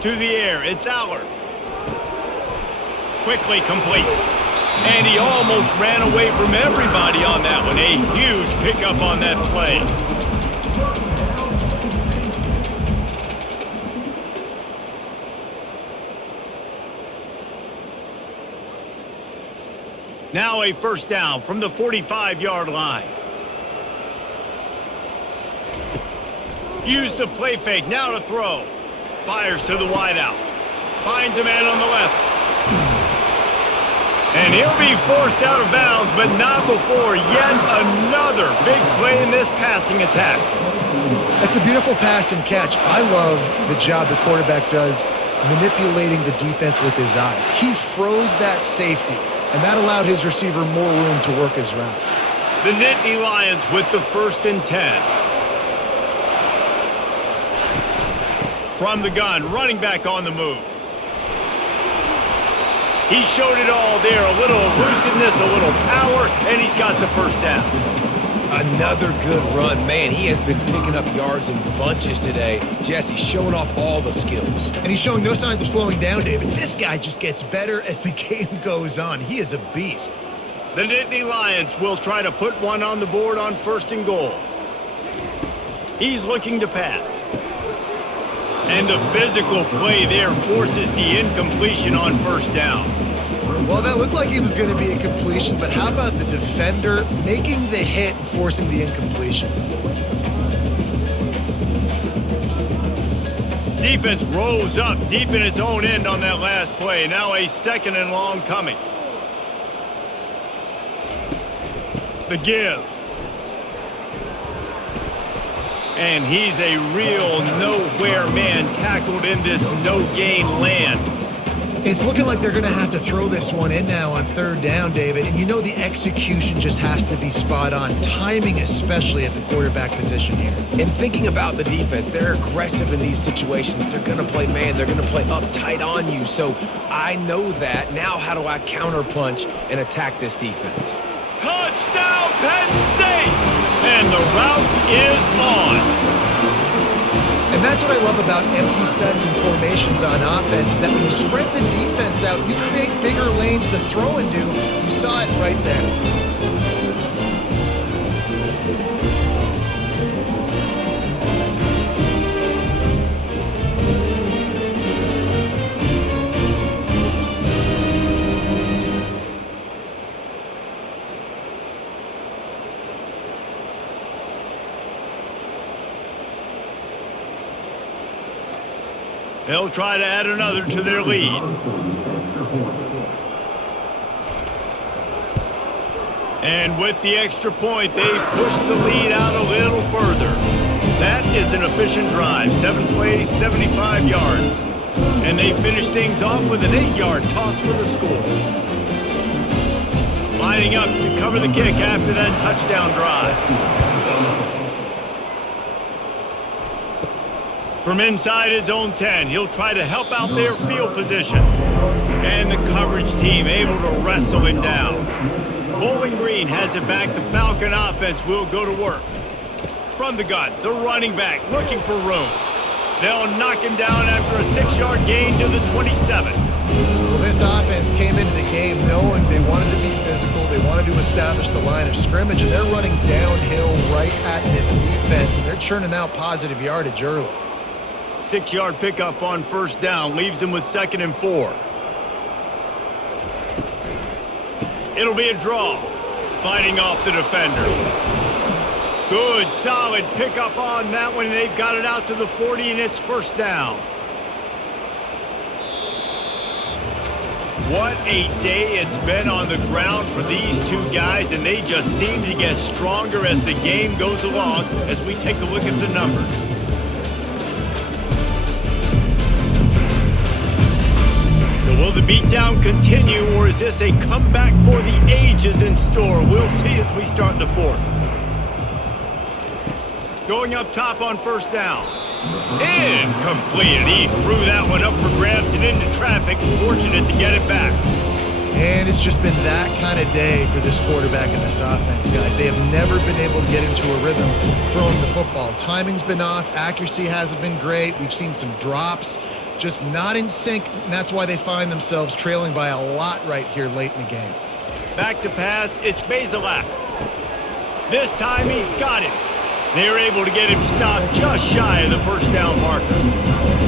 To the air, it's Aller. Quickly complete. And he almost ran away from everybody on that one. A huge pickup on that play. Now a first down from the 45-yard line. Use the play fake, now to throw. Fires to the wideout. Finds a man on the left. And he'll be forced out of bounds, but not before yet another big play in this passing attack. That's a beautiful pass and catch. I love the job the quarterback does manipulating the defense with his eyes. He froze that safety, and that allowed his receiver more room to work his route. The Nittany Lions with the 1st and 10. From the gun, running back on the move. He showed it all there, a little elusiveness, a little power, and he's got the first down. Another good run. Man, he has been picking up yards in bunches today. Jesse showing off all the skills. And he's showing no signs of slowing down, David. This guy just gets better as the game goes on. He is a beast. The Nittany Lions will try to put one on the board on 1st and goal. He's looking to pass. And the physical play there forces the incompletion on 1st down. Well, that looked like he was going to be a completion, but how about the defender making the hit and forcing the incompletion? Defense rolls up deep in its own end on that last play. Now a 2nd and long coming. The give. And he's a real nowhere man tackled in this no-gain land. It's looking like they're going to have to throw this one in now on 3rd down, David. And you know the execution just has to be spot on. Timing especially at the quarterback position here. And thinking about the defense, they're aggressive in these situations. They're going to play man. They're going to play up tight on you. So I know that. Now how do I counterpunch and attack this defense? Touchdown, Penn State! And the route is on. And that's what I love about empty sets and formations on offense is that when you spread the defense out, you create bigger lanes to throw into. You saw it right there. They'll try to add another to their lead. And with the extra point, they push the lead out a little further. That is an efficient drive. 7 plays, 75 yards. And they finish things off with an 8-yard toss for the score. Lining up to cover the kick after that touchdown drive. From inside his own 10, he'll try to help out their field position. And the coverage team able to wrestle him down. Bowling Green has it back. The Falcon offense will go to work. From the gun, the running back looking for room. They'll knock him down after a 6-yard gain to the 27. Well, this offense came into the game knowing they wanted to be physical. They wanted to establish the line of scrimmage, and they're running downhill right at this defense, and they're churning out positive yardage early. 6-yard pickup on 1st down leaves them with 2nd and 4. It'll be a draw. Fighting off the defender. Good, solid pickup on that one. They've got it out to the 40, and it's first down. What a day it's been on the ground for these two guys, and they just seem to get stronger as the game goes along as we take a look at the numbers. So will the beatdown continue, or is this a comeback for the ages in store? We'll see as we start the fourth. Going up top on first down. Incomplete. He threw that one up for grabs and into traffic. Fortunate to get it back. And it's just been that kind of day for this quarterback and this offense, guys. They have never been able to get into a rhythm throwing the football. Timing's been off. Accuracy hasn't been great. We've seen some drops. Just not in sync, and that's why they find themselves trailing by a lot right here late in the game. Back to pass. It's Bazelak. This time he's got it. They were able to get him stopped just shy of the first down marker.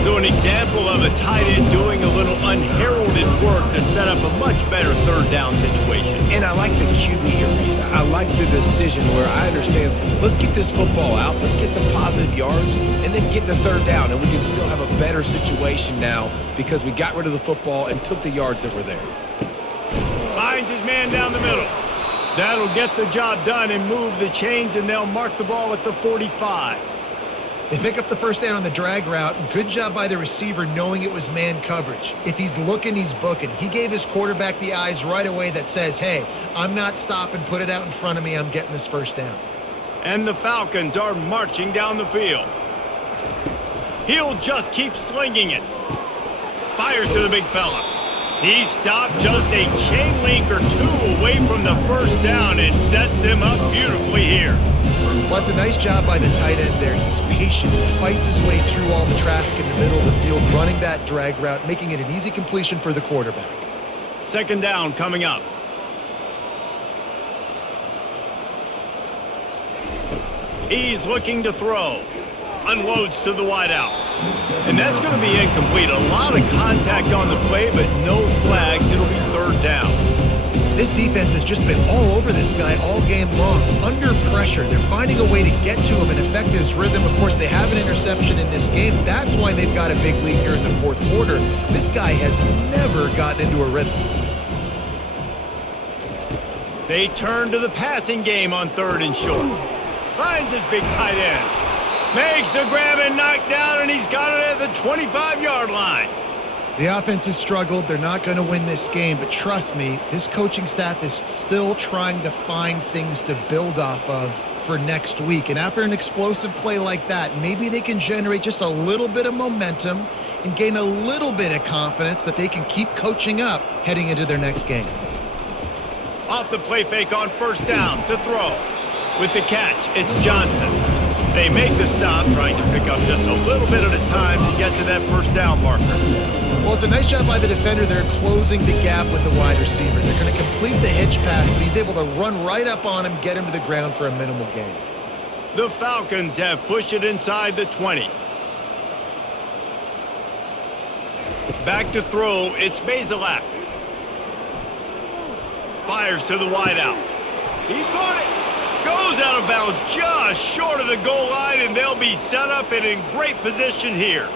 So an example of a tight end doing a little unheralded work to set up a much better third down situation. And I like the QB here, Reese. I like the decision where I understand, let's get this football out, let's get some positive yards, and then get to third down, and we can still have a better situation now because we got rid of the football and took the yards that were there. Finds his man down the middle. That'll get the job done and move the chains, and they'll mark the ball at the 45. They pick up the first down on the drag route. Good job by the receiver knowing it was man coverage. If he's looking, he's booking. He gave his quarterback the eyes right away that says, hey, I'm not stopping, put it out in front of me, I'm getting this first down. And the Falcons are marching down the field. He'll just keep slinging it. Fires to the big fella. He stopped just a chain link or two away from the first down and sets them up beautifully here. Well, it's a nice job by the tight end there. He's patient. He fights his way through all the traffic in the middle of the field, running that drag route, making it an easy completion for the quarterback. Second down coming up. He's looking to throw. Unloads to the wideout. And that's going to be incomplete. A lot of contact on the play, but no flags. It'll be third down. This defense has just been all over this guy all game long. Under pressure, they're finding a way to get to him and affect his rhythm. Of course, they have an interception in this game. That's why they've got a big lead here in the fourth quarter. This guy has never gotten into a rhythm. They turn to the passing game on third and short. Finds his big tight end. Makes the grab and knock down, and he's got it at the 25-yard line. The offense has struggled. They're not going to win this game, but trust me, this coaching staff is still trying to find things to build off of for next week. And after an explosive play like that, maybe they can generate just a little bit of momentum and gain a little bit of confidence that they can keep coaching up heading into their next game. Off the play fake on first down to throw. With the catch, it's Johnson. They make the stop, trying to pick up just a little bit at a time to get to that first down marker. Well, it's a nice job by the defender. They're closing the gap with the wide receiver. They're going to complete the hitch pass, but he's able to run right up on him, get him to the ground for a minimal gain. The Falcons have pushed it inside the 20. Back to throw, it's Bazelak. Fires to the wideout. He caught it. Goes out of bounds just short of the goal line, and they'll be set up and in great position here.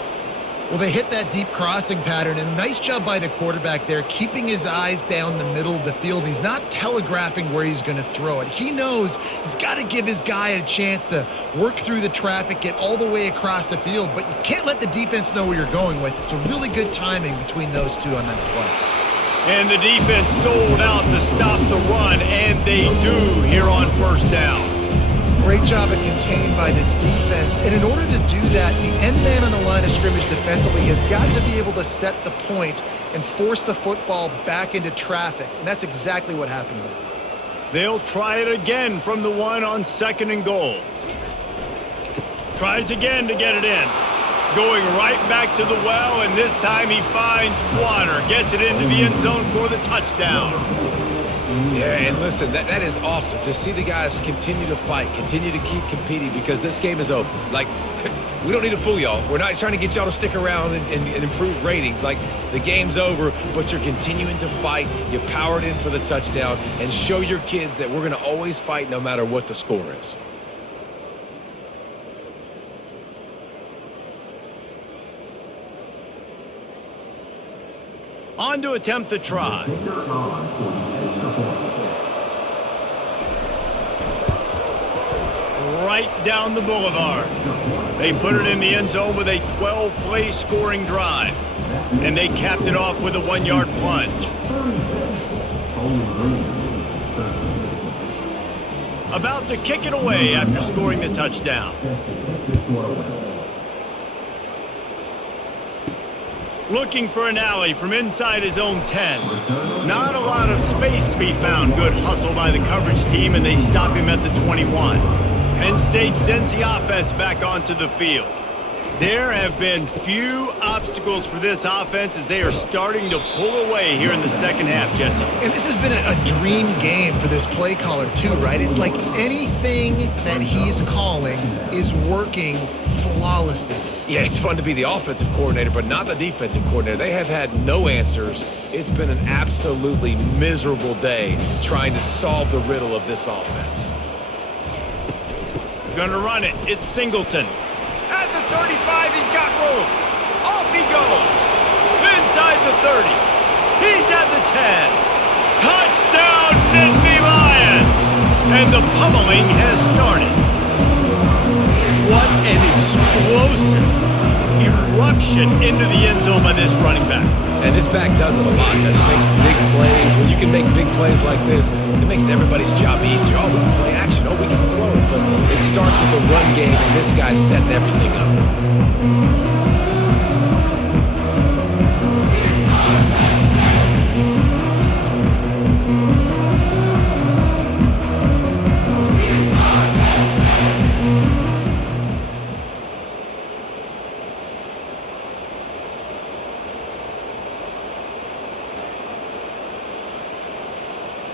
Well, they hit that deep crossing pattern, and a nice job by the quarterback there, keeping his eyes down the middle of the field. He's not telegraphing where he's going to throw it. He knows he's got to give his guy a chance to work through the traffic, get all the way across the field, but you can't let the defense know where you're going with it. So really good timing between those two on that play. And the defense sold out to stop the run, and they do here on first down. Great job at contained by this defense. And in order to do that, the end man on the line of scrimmage defensively has got to be able to set the point and force the football back into traffic. And that's exactly what happened there. They'll try it again from the one on second and goal. Tries again to get it in. Going right back to the well, and this time he finds water. Gets it into the end zone for the touchdown. Yeah, and listen, that is awesome to see the guys continue to fight, continue to keep competing, because this game is over. Like, we don't need to fool y'all. We're not trying to get y'all to stick around and improve ratings. Like, the game's over, but you're continuing to fight. You powered in for the touchdown, and show your kids that we're going to always fight no matter what the score is. On to attempt the try. Right down the boulevard. They put it in the end zone with a 12-play scoring drive. And they capped it off with a 1-yard plunge. About to kick it away after scoring the touchdown. Looking for an alley from inside his own 10. Not a lot of space to be found. Good hustle by the coverage team, and they stop him at the 21. Penn State sends the offense back onto the field. There have been few obstacles for this offense as they are starting to pull away here in the second half, Jesse. And this has been a dream game for this play caller too, right? It's like anything that he's calling is working flawlessly. Yeah, it's fun to be the offensive coordinator, but not the defensive coordinator. They have had no answers. It's been an absolutely miserable day trying to solve the riddle of this offense. Gonna run it. It's Singleton. At the 35, he's got room. Off he goes. Inside the 30. He's at the 10. Touchdown, Nittany Lions! And the pummeling has started. What an explosive eruption into the end zone by this running back. And this back does it a lot. That he makes big plays. When you can make big plays like this, it makes everybody's job easier. Oh, we can play action. Oh, we can throw it. But it starts with the run game, and this guy's setting everything up.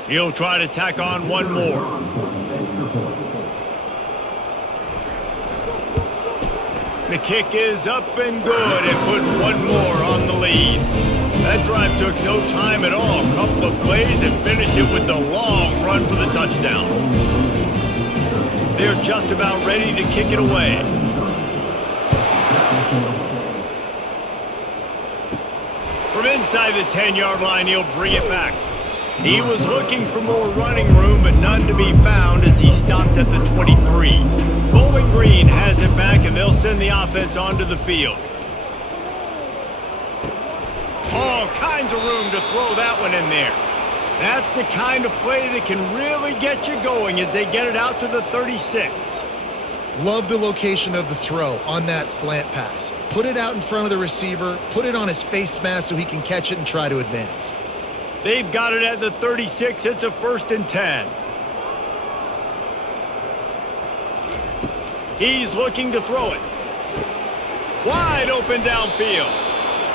He'll try to tack on one more. The kick is up and good and put one more on the lead. That drive took no time at all. A couple of plays and finished it with a long run for the touchdown. They're just about ready to kick it away. From inside the 10-yard line, he'll bring it back. He was looking for more running room, but none to be found as he stopped at the 23. Bowling Green has it back, and they'll send the offense onto the field. All kinds of room to throw that one in there. That's the kind of play that can really get you going as they get it out to the 36. Love the location of the throw on that slant pass. Put it out in front of the receiver, put it on his face mask so he can catch it and try to advance. They've got it at the 36. It's a 1st and 10. He's looking to throw it. Wide open downfield.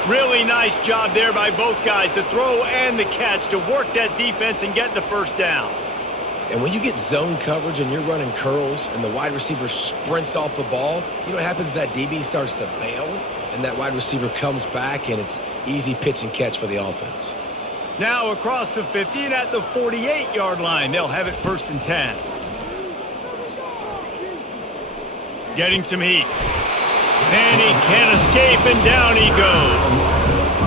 Really nice job there by both guys to throw and the catch to work that defense and get the first down. And when you get zone coverage and you're running curls and the wide receiver sprints off the ball, you know what happens? That DB starts to bail, and that wide receiver comes back, and it's easy pitch and catch for the offense. Now across the 50 and at the 48-yard line, they'll have it 1st and 10. Getting some heat. And he can't escape, and down he goes.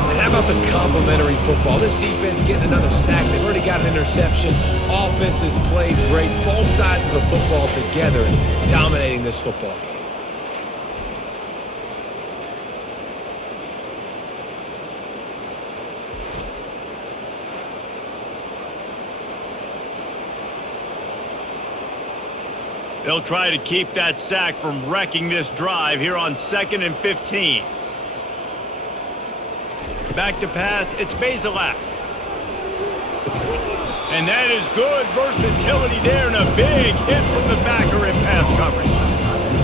And how about the complimentary football? This defense getting another sack. They've already got an interception. Offense has played great. Both sides of the football together, dominating this football game. They'll try to keep that sack from wrecking this drive here on 2nd and 15. Back to pass, it's Bazelak. And that is good versatility there, and a big hit from the backer in pass coverage.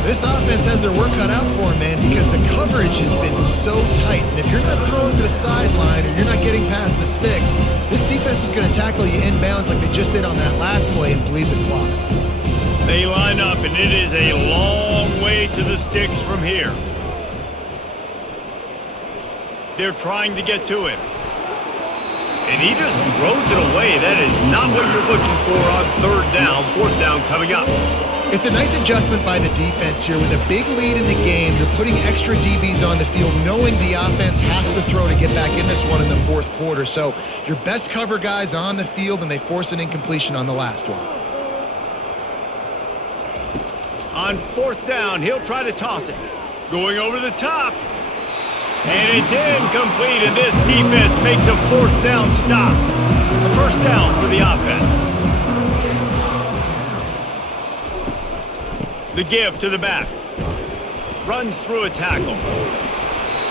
This offense has their work cut out for them, man, because the coverage has been so tight. And if you're not throwing to the sideline or you're not getting past the sticks, this defense is going to tackle you inbounds like they just did on that last play and bleed the clock. They line up, and it is a long way to the sticks from here. They're trying to get to him. And he just throws it away. That is not what you're looking for on 3rd down. 4th down coming up. It's a nice adjustment by the defense here. With a big lead in the game, you're putting extra DBs on the field, knowing the offense has to throw to get back in this one in the fourth quarter. So your best cover guys on the field, and they force an incompletion on the last one. On fourth down, he'll try to toss it. Going over the top. And it's incomplete, and this defense makes a fourth down stop. A first down for the offense. The give to the back. Runs through a tackle.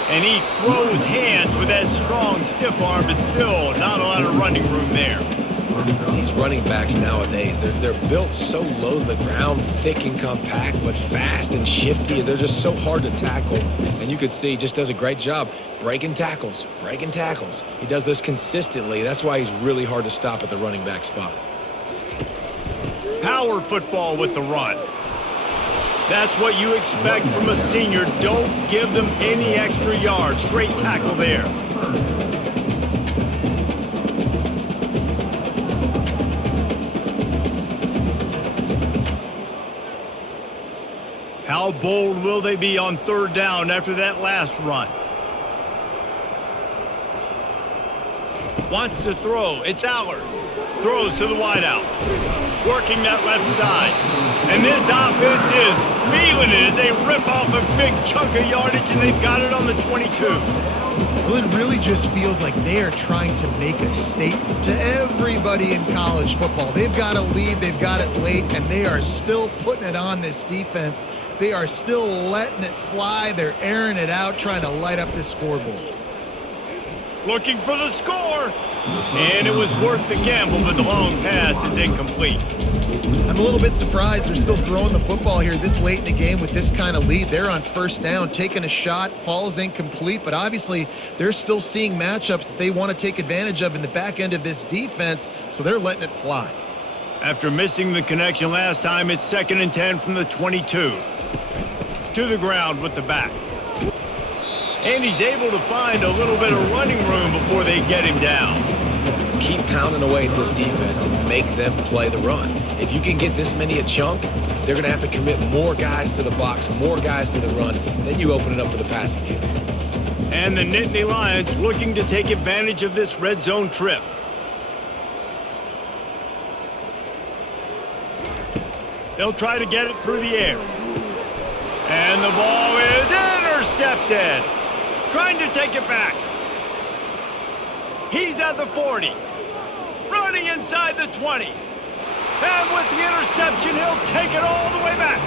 And he throws hands with that strong, stiff arm, but still not a lot of running room there. These running backs nowadays, they're built so low to the ground, thick and compact, but fast and shifty. They're just so hard to tackle. And you could see he just does a great job breaking tackles, breaking tackles. He does this consistently. That's why he's really hard to stop at the running back spot. Power football with the run. That's what you expect from a senior. Don't give them any extra yards. Great tackle there. How bold will they be on third down after that last run? Wants to throw. It's Allard. Throws to the wideout. Working that left side. And this offense is feeling it as they rip off a big chunk of yardage, and they've got it on the 22. Well, it really just feels like they are trying to make a statement to everybody in college football. They've got a lead, they've got it late, and they are still putting it on this defense. They are still letting it fly. They're airing it out, trying to light up this scoreboard. Looking for the score. And it was worth the gamble, but the long pass is incomplete. I'm a little bit surprised they're still throwing the football here this late in the game with this kind of lead. They're on first down, taking a shot, falls incomplete, but obviously they're still seeing matchups that they want to take advantage of in the back end of this defense, so they're letting it fly. After missing the connection last time, it's 2nd and 10 from the 22. To the ground with the back. And he's able to find a little bit of running room before they get him down. Keep pounding away at this defense and make them play the run. If you can get this many a chunk, they're going to have to commit more guys to the box, more guys to the run. Then you open it up for the passing game. And the Nittany Lions looking to take advantage of this red zone trip. They'll try to get it through the air. And the ball is intercepted. Trying to take it back. He's at the 40. Running inside the 20. And with the interception, he'll take it all the way back.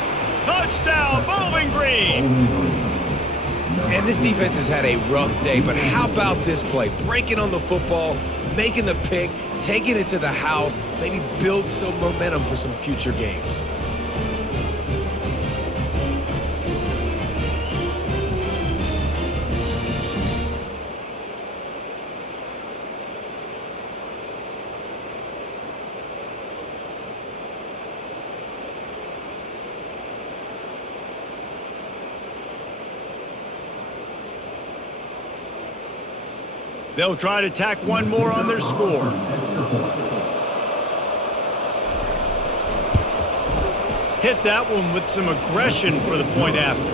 Touchdown, Bowling Green. And this defense has had a rough day, but how about this play? Breaking on the football, making the pick, taking it to the house, maybe build some momentum for some future games. They'll try to tack one more on their score. Hit that one with some aggression for the point after.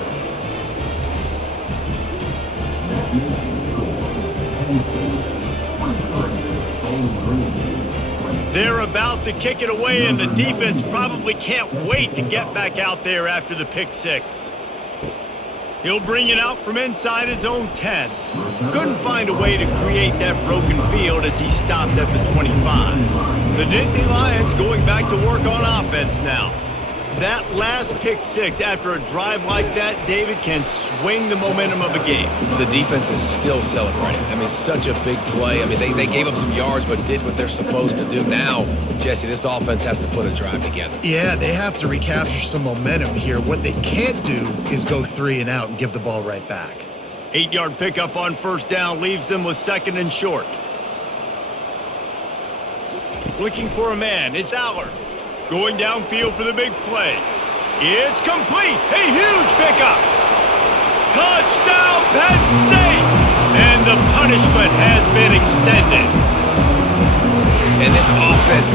They're about to kick it away, and the defense probably can't wait to get back out there after the pick six. He'll bring it out from inside his own 10. Couldn't find a way to create that broken field as he stopped at the 25. The Nittany Lions going back to work on offense now. That last pick six after a drive like that, David, can swing the momentum of a game. The defense is still celebrating. I mean, such a big play. I mean, they gave up some yards but did what they're supposed to do. Now, Jesse, this offense has to put a drive together. Yeah, they have to recapture some momentum here. What they can't do is go 3 and out and give the ball right back. 8-yard pickup on first down leaves them with 2nd and short. Looking for a man. It's Allard. Going downfield for the big play. It's complete. A huge pickup. Touchdown, Penn State. And the punishment has been extended. And this offense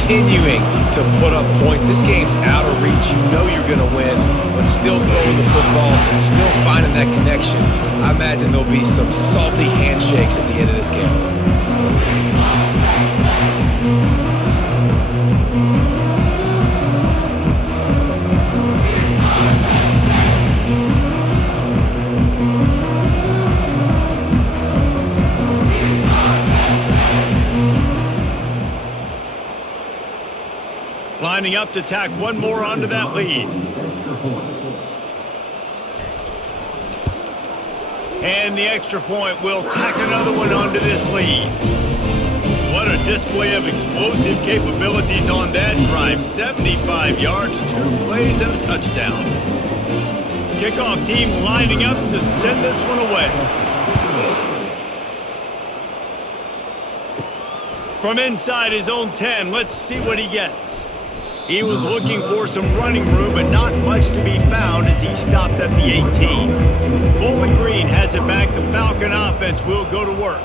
continuing to put up points. This game's out of reach. You know you're going to win, but still throwing the football, still finding that connection. I imagine there'll be some salty handshakes at the end of this game. Lining up to tack one more onto that lead. And the extra point will tack another one onto this lead. What a display of explosive capabilities on that drive. 75 yards, 2 plays, and a touchdown. Kickoff team lining up to send this one away. From inside his own 10, let's see what he gets. He was looking for some running room, but not much to be found as he stopped at the 18. Bowling Green has it back. The Falcon offense will go to work.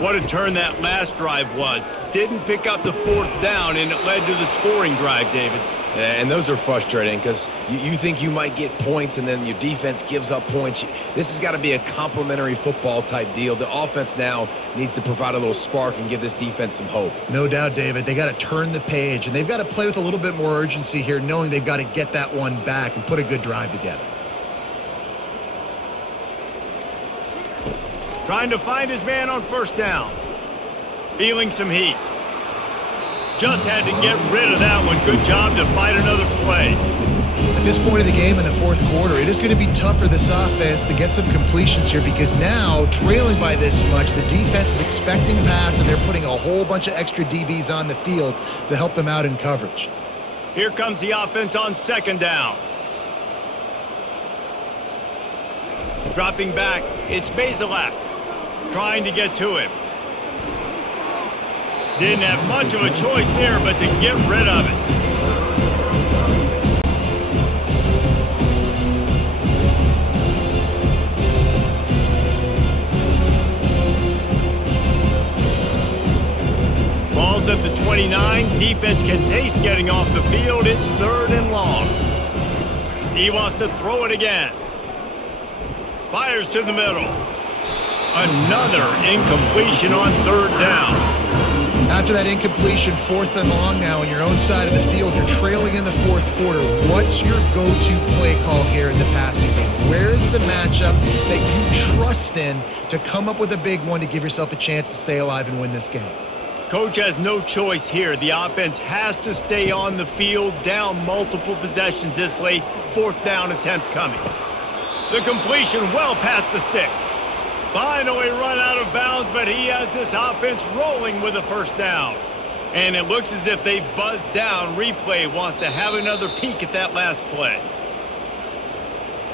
What a turn that last drive was. Didn't pick up the 4th down, and it led to the scoring drive, David. Yeah, and those are frustrating because you think you might get points and then your defense gives up points. This has got to be a complementary football type deal. The offense now needs to provide a little spark and give this defense some hope. No doubt, David. They got to turn the page, and they've got to play with a little bit more urgency here, knowing they've got to get that one back and put a good drive together. Trying to find his man on 1st down. Feeling some heat. Just had to get rid of that one. Good job to fight another play. At this point in the game in the 4th quarter, it is going to be tough for this offense to get some completions here because now, trailing by this much, the defense is expecting pass, and they're putting a whole bunch of extra DBs on the field to help them out in coverage. Here comes the offense on 2nd down. Dropping back, it's Bazelak. Trying to get to him. Didn't have much of a choice there, but to get rid of it. Ball's at the 29. Defense can taste getting off the field. It's 3rd and long. He wants to throw it again. Fires to the middle. Another incompletion on 3rd down. After that incompletion, 4th and long now on your own side of the field, you're trailing in the 4th quarter. What's your go-to play call here in the passing game? Where is the matchup that you trust in to come up with a big one to give yourself a chance to stay alive and win this game? Coach has no choice here. The offense has to stay on the field, down multiple possessions this late. 4th down attempt coming. The completion well past the sticks. Finally run out of bounds, but he has this offense rolling with a 1st down. And it looks as if they've buzzed down. Replay wants to have another peek at that last play.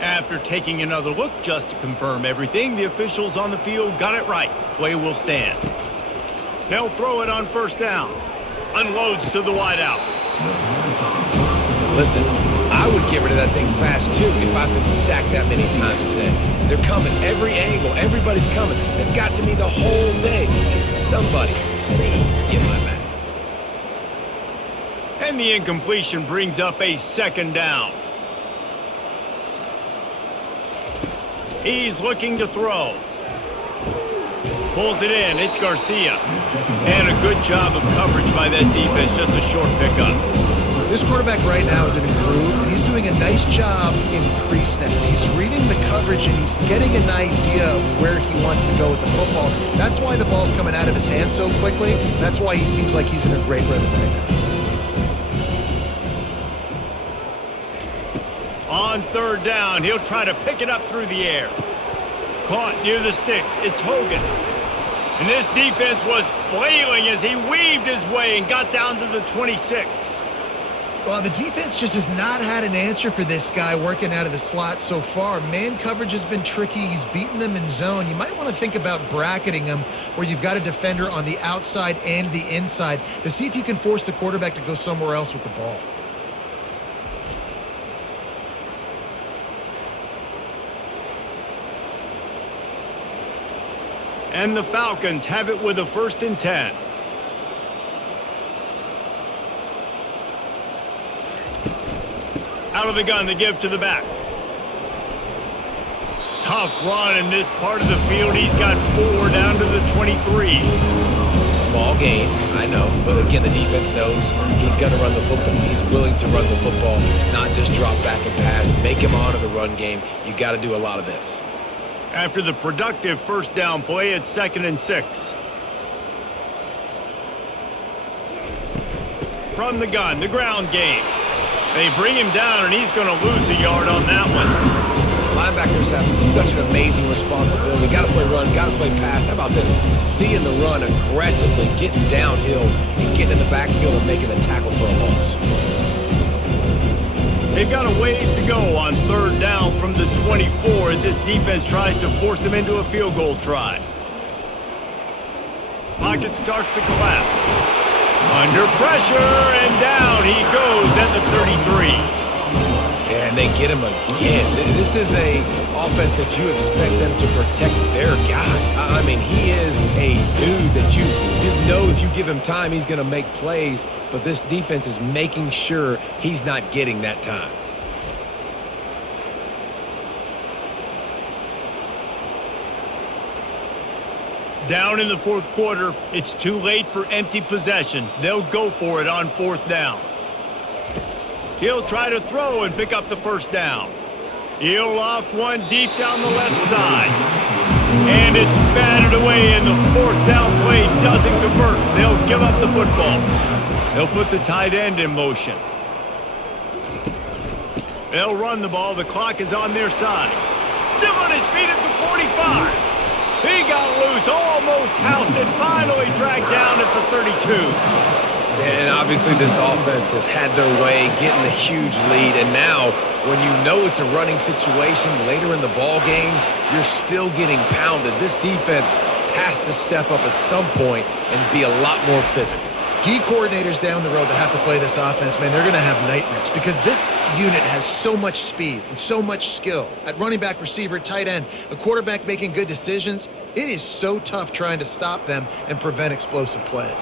After taking another look just to confirm everything, the officials on the field got it right. The play will stand. They'll throw it on 1st down. Unloads to the wideout. Listen, I would get rid of that thing fast, too, if I've been sacked that many times today. They're coming every angle. Everybody's coming. They've got to me the whole day. Can somebody please get my back? And the incompletion brings up a 2nd down. He's looking to throw. Pulls it in. It's Garcia. And a good job of coverage by that defense. Just a short pickup. This quarterback right now is in a groove, and he's doing a nice job in pre-snap. He's reading the coverage, and he's getting an idea of where he wants to go with the football. That's why the ball's coming out of his hands so quickly. That's why he seems like he's in a great rhythm right now. On 3rd down, he'll try to pick it up through the air. Caught near the sticks. It's Hogan. And this defense was flailing as he weaved his way and got down to the 26. Well, the defense just has not had an answer for this guy working out of the slot so far. Man coverage has been tricky. He's beaten them in zone. You might want to think about bracketing him where you've got a defender on the outside and the inside to see if you can force the quarterback to go somewhere else with the ball. And the Falcons have it with a 1st and 10. Out of the gun to give to the back. Tough run in this part of the field. He's got 4 down to the 23. Small gain, I know, but again, the defense knows he's going to run the football. He's willing to run the football, not just drop back and pass, make him honor the run game. You got to do a lot of this. After the productive first down play, it's 2nd and 6. From the gun, the ground game. They bring him down, and he's going to lose a yard on that one. Linebackers have such an amazing responsibility. Got to play run, got to play pass. How about this? Seeing the run aggressively, getting downhill, and getting in the backfield and making the tackle for a loss. They've got a ways to go on 3rd down from the 24 as this defense tries to force them into a field goal try. Pocket starts to collapse. Under pressure, and down he goes at the 33. And they get him again. This is a offense that you expect them to protect their guy. I mean, he is a dude that you know if you give him time, he's going to make plays. But this defense is making sure he's not getting that time. Down in the 4th quarter, it's too late for empty possessions. They'll go for it on 4th down. He'll try to throw and pick up the first down. He'll loft one deep down the left side. And it's batted away, and the 4th down play doesn't convert. They'll give up the football. They'll put the tight end in motion. They'll run the ball. The clock is on their side. Still on his feet at the 45. He got loose, almost housed it, finally dragged down at the 32. And obviously this offense has had their way, getting the huge lead. And now, when you know it's a running situation later in the ball games, you're still getting pounded. This defense has to step up at some point and be a lot more physical. D coordinators down the road that have to play this offense, man, they're going to have nightmares because this unit has so much speed and so much skill. At running back, receiver, tight end, a quarterback making good decisions, it is so tough trying to stop them and prevent explosive plays.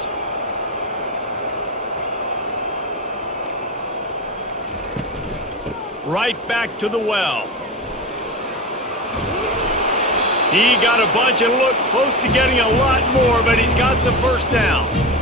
Right back to the well. He got a bunch and looked close to getting a lot more, but he's got the first down.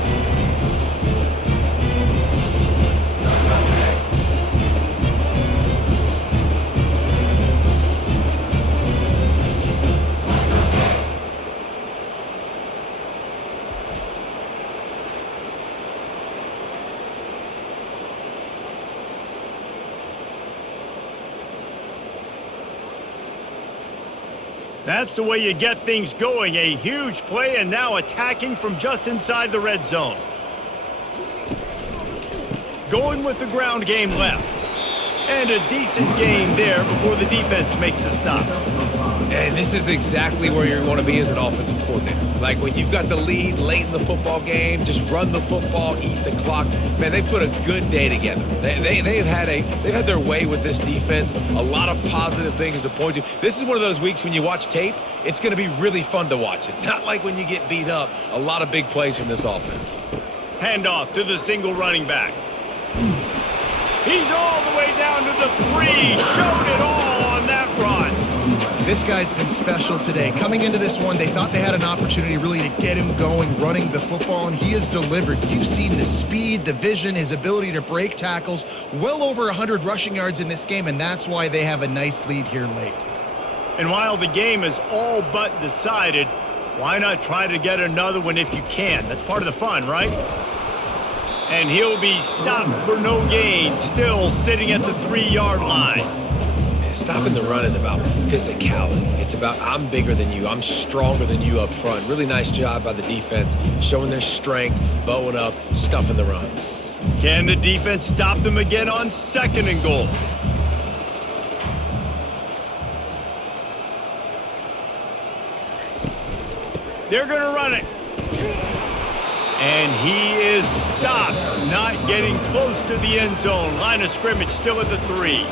That's the way you get things going. A huge play and now attacking from just inside the red zone. Going with the ground game left. And a decent game there before the defense makes a stop. And this is exactly where you want to be as an offensive coordinator. Like when you've got the lead late in the football game, just run the football, eat the clock. Man, they put a good day together. They've had their way with this defense. A lot of positive things to point to. This is one of those weeks when you watch tape, it's going to be really fun to watch it. Not like when you get beat up. A lot of big plays from this offense. Handoff to the single running back. He's all the way down to the 3. Showed it all on that run. This guy's been special today. Coming into this one, they thought they had an opportunity really to get him going, running the football, and he has delivered. You've seen the speed, the vision, his ability to break tackles, well over 100 rushing yards in this game, and that's why they have a nice lead here late. And while the game is all but decided, why not try to get another one if you can? That's part of the fun, right? And he'll be stopped for no gain, still sitting at the 3-yard line. Stopping the run is about physicality. It's about I'm bigger than you. I'm stronger than you up front. Really nice job by the defense, showing their strength, bowing up, stuffing the run. Can the defense stop them again on 2nd and goal? They're going to run it. And he is stopped, not getting close to the end zone. Line of scrimmage still at the 3.